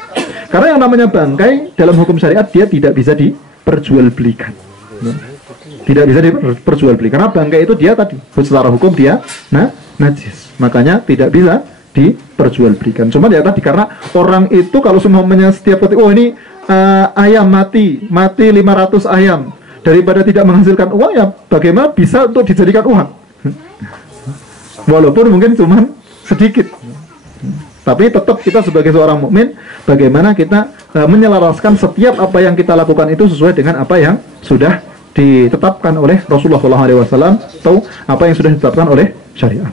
Karena yang namanya bangkai dalam hukum syariat dia tidak bisa diperjualbelikan. Tidak bisa diperjualbelikan karena bangkai itu dia tadi secara hukum dia najis. Makanya tidak bisa diperjualbelikan. Cuma ya tadi karena orang itu kalau semuanya setiap ketika ini ayam mati 500 ayam, daripada tidak menghasilkan uang ya bagaimana bisa untuk dijadikan uang. Walaupun mungkin cuma sedikit. Tapi tetap kita sebagai seorang mukmin bagaimana kita menyelaraskan setiap apa yang kita lakukan itu sesuai dengan apa yang sudah ditetapkan oleh Rasulullah SAW atau apa yang sudah ditetapkan oleh syariat.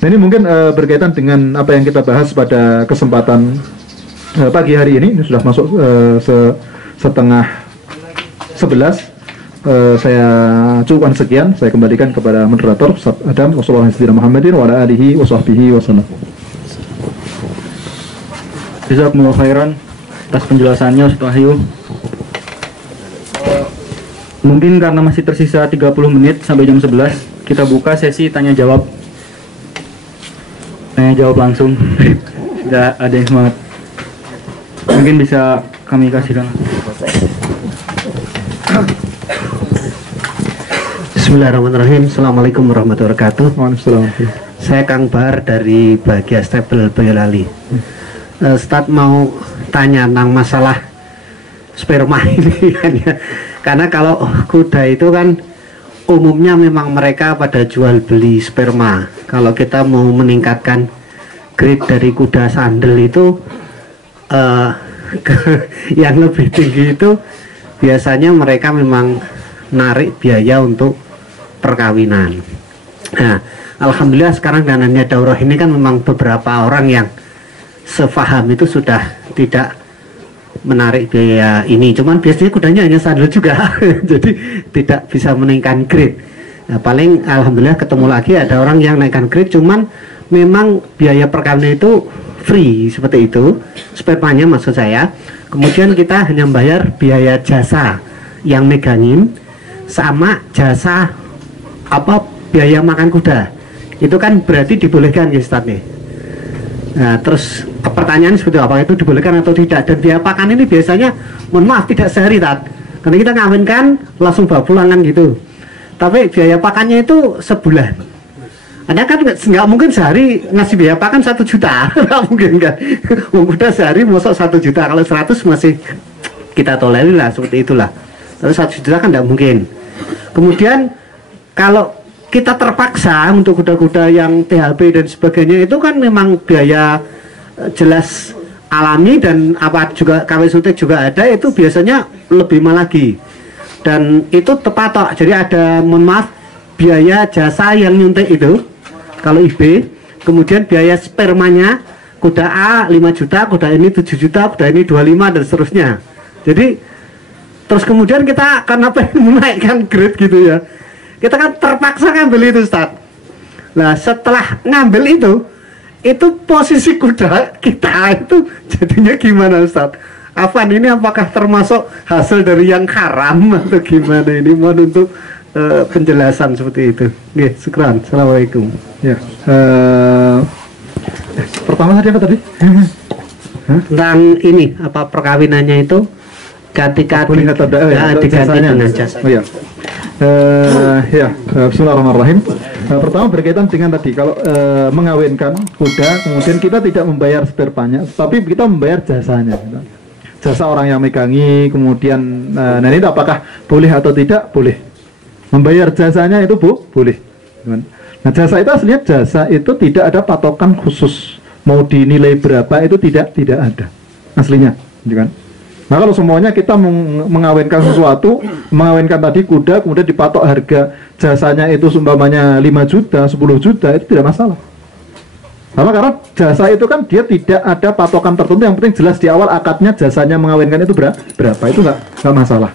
Nah ini mungkin berkaitan dengan apa yang kita bahas pada kesempatan pagi hari ini. Ini sudah masuk setengah 11. Saya cukupkan sekian. Saya kembalikan kepada moderator Ustaz Adam Wassalamualaikum wa alihi wasallam. Jazakumullah khairan atas penjelasannya Ustaz Wahyu. Mungkin karena masih tersisa 30 menit sampai jam 11, kita buka sesi tanya jawab. Tanya jawab langsung. Tidak ada yang semangat. Mungkin bisa kami kasihkan. Bismillahirrahmanirrahim. Assalamualaikum warahmatullahi wabarakatuh. Waalaikumsalam. Saya Kang Bahar dari Bahagia Stable Boyolali. Ustadz mau tanya tentang masalah sperma ini kan ya. Karena kalau kuda itu kan umumnya memang mereka pada jual beli sperma. Kalau kita mau meningkatkan grade dari kuda sandal itu yang lebih tinggi itu biasanya mereka memang narik biaya untuk perkawinan. Nah, alhamdulillah sekarang dananya daurah ini kan memang beberapa orang yang sefaham itu sudah tidak menarik biaya ini. Cuman biasanya kudanya hanya sandal juga, jadi tidak bisa menaikkan grade. Nah, paling alhamdulillah ketemu lagi ada orang yang naikkan grade, cuman memang biaya perkawinan itu free seperti itu, spermanya maksud saya. Kemudian kita hanya bayar biaya jasa yang megangin sama jasa apa biaya makan kuda. Itu kan berarti dibolehkan ya Ustaz nih. Nah, terus pertanyaan seperti apa itu dibolehkan atau tidak, dan biaya pakan ini biasanya mohon maaf tidak sehari Tat, karena kita ngawinkan langsung bawa pulang kan gitu, tapi biaya pakannya itu sebulan. Anda kan nggak mungkin sehari ngasih biaya pakan 1 juta, nggak mungkin kan. Udah sehari masuk 1 juta, kalau 100 masih kita tolerir lah seperti itulah, tapi 1 juta kan nggak mungkin. Kemudian kalau kita terpaksa untuk kuda-kuda yang THP dan sebagainya itu kan memang biaya jelas alami, dan apa juga KW suntik juga ada, itu biasanya lebih mahal lagi, dan itu tepat. Jadi ada mohon maaf biaya jasa yang nyuntik itu kalau IB, kemudian biaya spermanya kuda A 5 juta, kuda ini 7 juta, kuda ini 25 dan seterusnya. Jadi terus kemudian kita karena pengen menaikkan grade gitu ya, kita kan terpaksa ngambil itu Ustaz. Nah setelah ngambil itu posisi kuda kita itu jadinya gimana Ustaz? Afan, ini apakah termasuk hasil dari yang haram atau gimana ini? Mohon untuk penjelasan seperti itu. Oke, syukran. Assalamualaikum. Ya. Pertama tadi apa tadi? Tentang ini apa perkawinannya itu ketika diganti dengan jasa. Oh ya. Bismillahirrahmanirrahim. Pertama berkaitan dengan tadi, kalau mengawinkan kuda, kemudian kita tidak membayar spermanya, tapi kita membayar jasanya. Jasa orang yang megangi, kemudian, nah ini apakah boleh atau tidak? Boleh. Membayar jasanya itu boleh. Nah jasa itu aslinya jasa itu tidak ada patokan khusus, mau dinilai berapa itu tidak ada aslinya, kan? Nah kalau semuanya kita mengawinkan sesuatu, mengawinkan tadi kuda, kemudian dipatok harga jasanya itu seumpamanya 5 juta, 10 juta, itu tidak masalah. Karena jasa itu kan dia tidak ada patokan tertentu, yang penting jelas di awal akadnya jasanya mengawinkan itu berapa, itu nggak masalah.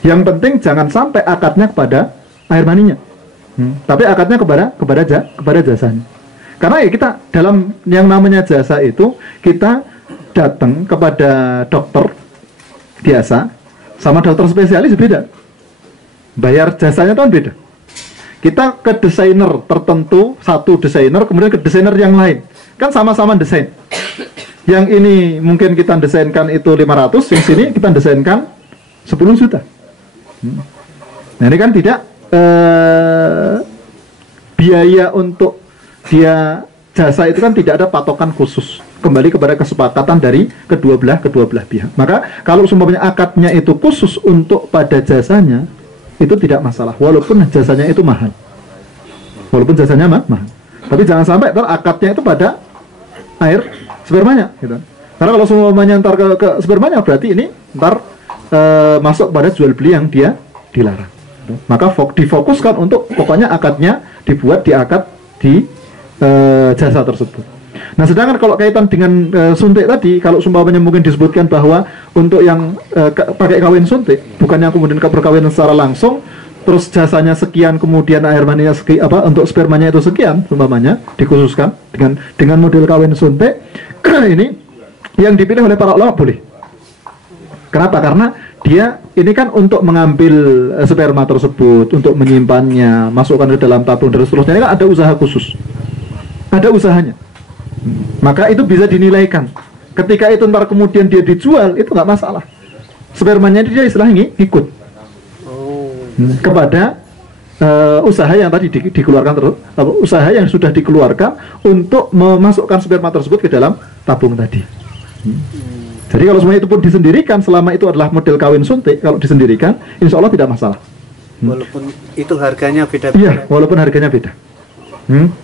Yang penting jangan sampai akadnya kepada air maninya, tapi akadnya kepada jasanya. Karena ya kita dalam yang namanya jasa itu, kita datang kepada dokter biasa sama dokter spesialis beda, bayar jasanya itu kan beda. Kita ke desainer tertentu, satu desainer, kemudian ke desainer yang lain, kan sama-sama desain. Yang ini mungkin kita desainkan itu 500, yang sini kita desainkan 10 juta. Nah ini kan tidak biaya untuk dia jasa itu kan tidak ada patokan khusus, kembali kepada kesepakatan dari kedua belah pihak. Maka kalau semuanya akadnya itu khusus untuk pada jasanya, itu tidak masalah, walaupun jasanya itu mahal. Mahal. Tapi jangan sampai akadnya itu pada air spermanya, gitu. Karena kalau semuanya ntar ke spermanya, berarti ini ntar masuk pada jual beli yang dia dilarang. Maka difokuskan untuk pokoknya akadnya dibuat di akad di jasa tersebut. Nah sedangkan kalau kaitan dengan suntik tadi, kalau sumpahnya mungkin disebutkan bahwa untuk yang pakai kawin suntik, bukan yang kemudian perkawinan secara langsung, terus jasanya sekian, kemudian air maninya sekian, untuk spermanya itu sekian, sumpahnya dikhususkan dengan model kawin suntik. Ini yang dipilih oleh para ulama boleh. Kenapa? Karena dia ini kan untuk mengambil sperma tersebut, untuk menyimpannya, masukkan ke dalam tabung dan seterusnya, ini kan ada usaha khusus, ada usahanya. Maka itu bisa dinilaikan. Ketika itu ntar kemudian dia dijual, itu nggak masalah. Spermanya dia istilahnya ikut kepada usaha yang tadi dikeluarkan terus, usaha yang sudah dikeluarkan untuk memasukkan sperma tersebut ke dalam tabung tadi. Jadi kalau semuanya itu pun disendirikan, selama itu adalah model kawin suntik, kalau disendirikan, insya Allah tidak masalah. Walaupun itu harganya beda. Iya, walaupun harganya beda.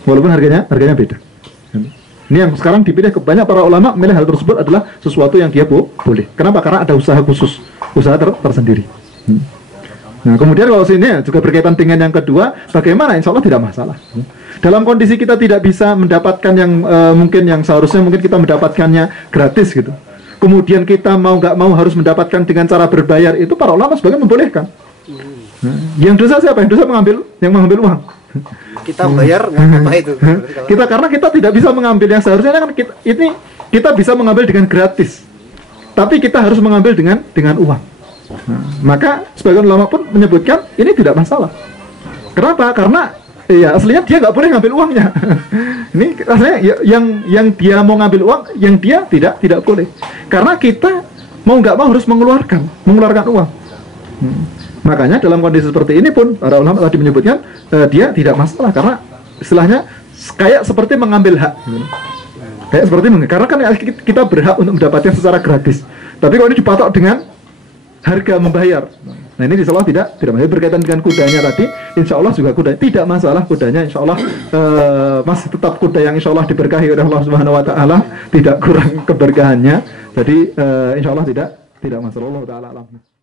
Walaupun harganya beda. Ini yang sekarang dipilih ke banyak para ulama memilih hal tersebut adalah sesuatu yang dia boleh. Kenapa? Karena ada usaha khusus, usaha tersendiri. Nah kemudian kalau sini juga berkaitan dengan yang kedua, bagaimana? Insya Allah tidak masalah. Dalam kondisi kita tidak bisa mendapatkan yang mungkin yang seharusnya mungkin kita mendapatkannya gratis gitu. kemudian kita mau nggak mau harus mendapatkan dengan cara berbayar, itu para ulama sebagian membolehkan. Yang dosa siapa? Yang dosa yang mengambil uang. Kita bayar apa itu? Karena kita tidak bisa mengambil yang seharusnya kan kita bisa mengambil dengan gratis, tapi kita harus mengambil dengan uang. Maka sebagian ulama pun menyebutkan ini tidak masalah. Kenapa? Karena aslinya dia nggak boleh ngambil uangnya. Ini aslinya yang dia mau ngambil uang, yang dia tidak boleh. Karena kita mau nggak mau harus mengeluarkan uang. Makanya dalam kondisi seperti ini pun para ulama tadi menyebutkan dia tidak masalah, karena istilahnya kayak seperti mengambil hak. Karena kan kita berhak untuk mendapatnya secara gratis. Tapi kalau ini dipatok dengan harga membayar, nah ini insya Allah tidak masalah. Berkaitan dengan kudanya tadi, insya Allah juga kuda tidak masalah. Kudanya insya Allah masih tetap kuda yang insya Allah diberkahi oleh Allah Subhanahu Wa Taala, tidak kurang keberkahannya. Jadi insya Allah tidak masalah. Allah Taala alam.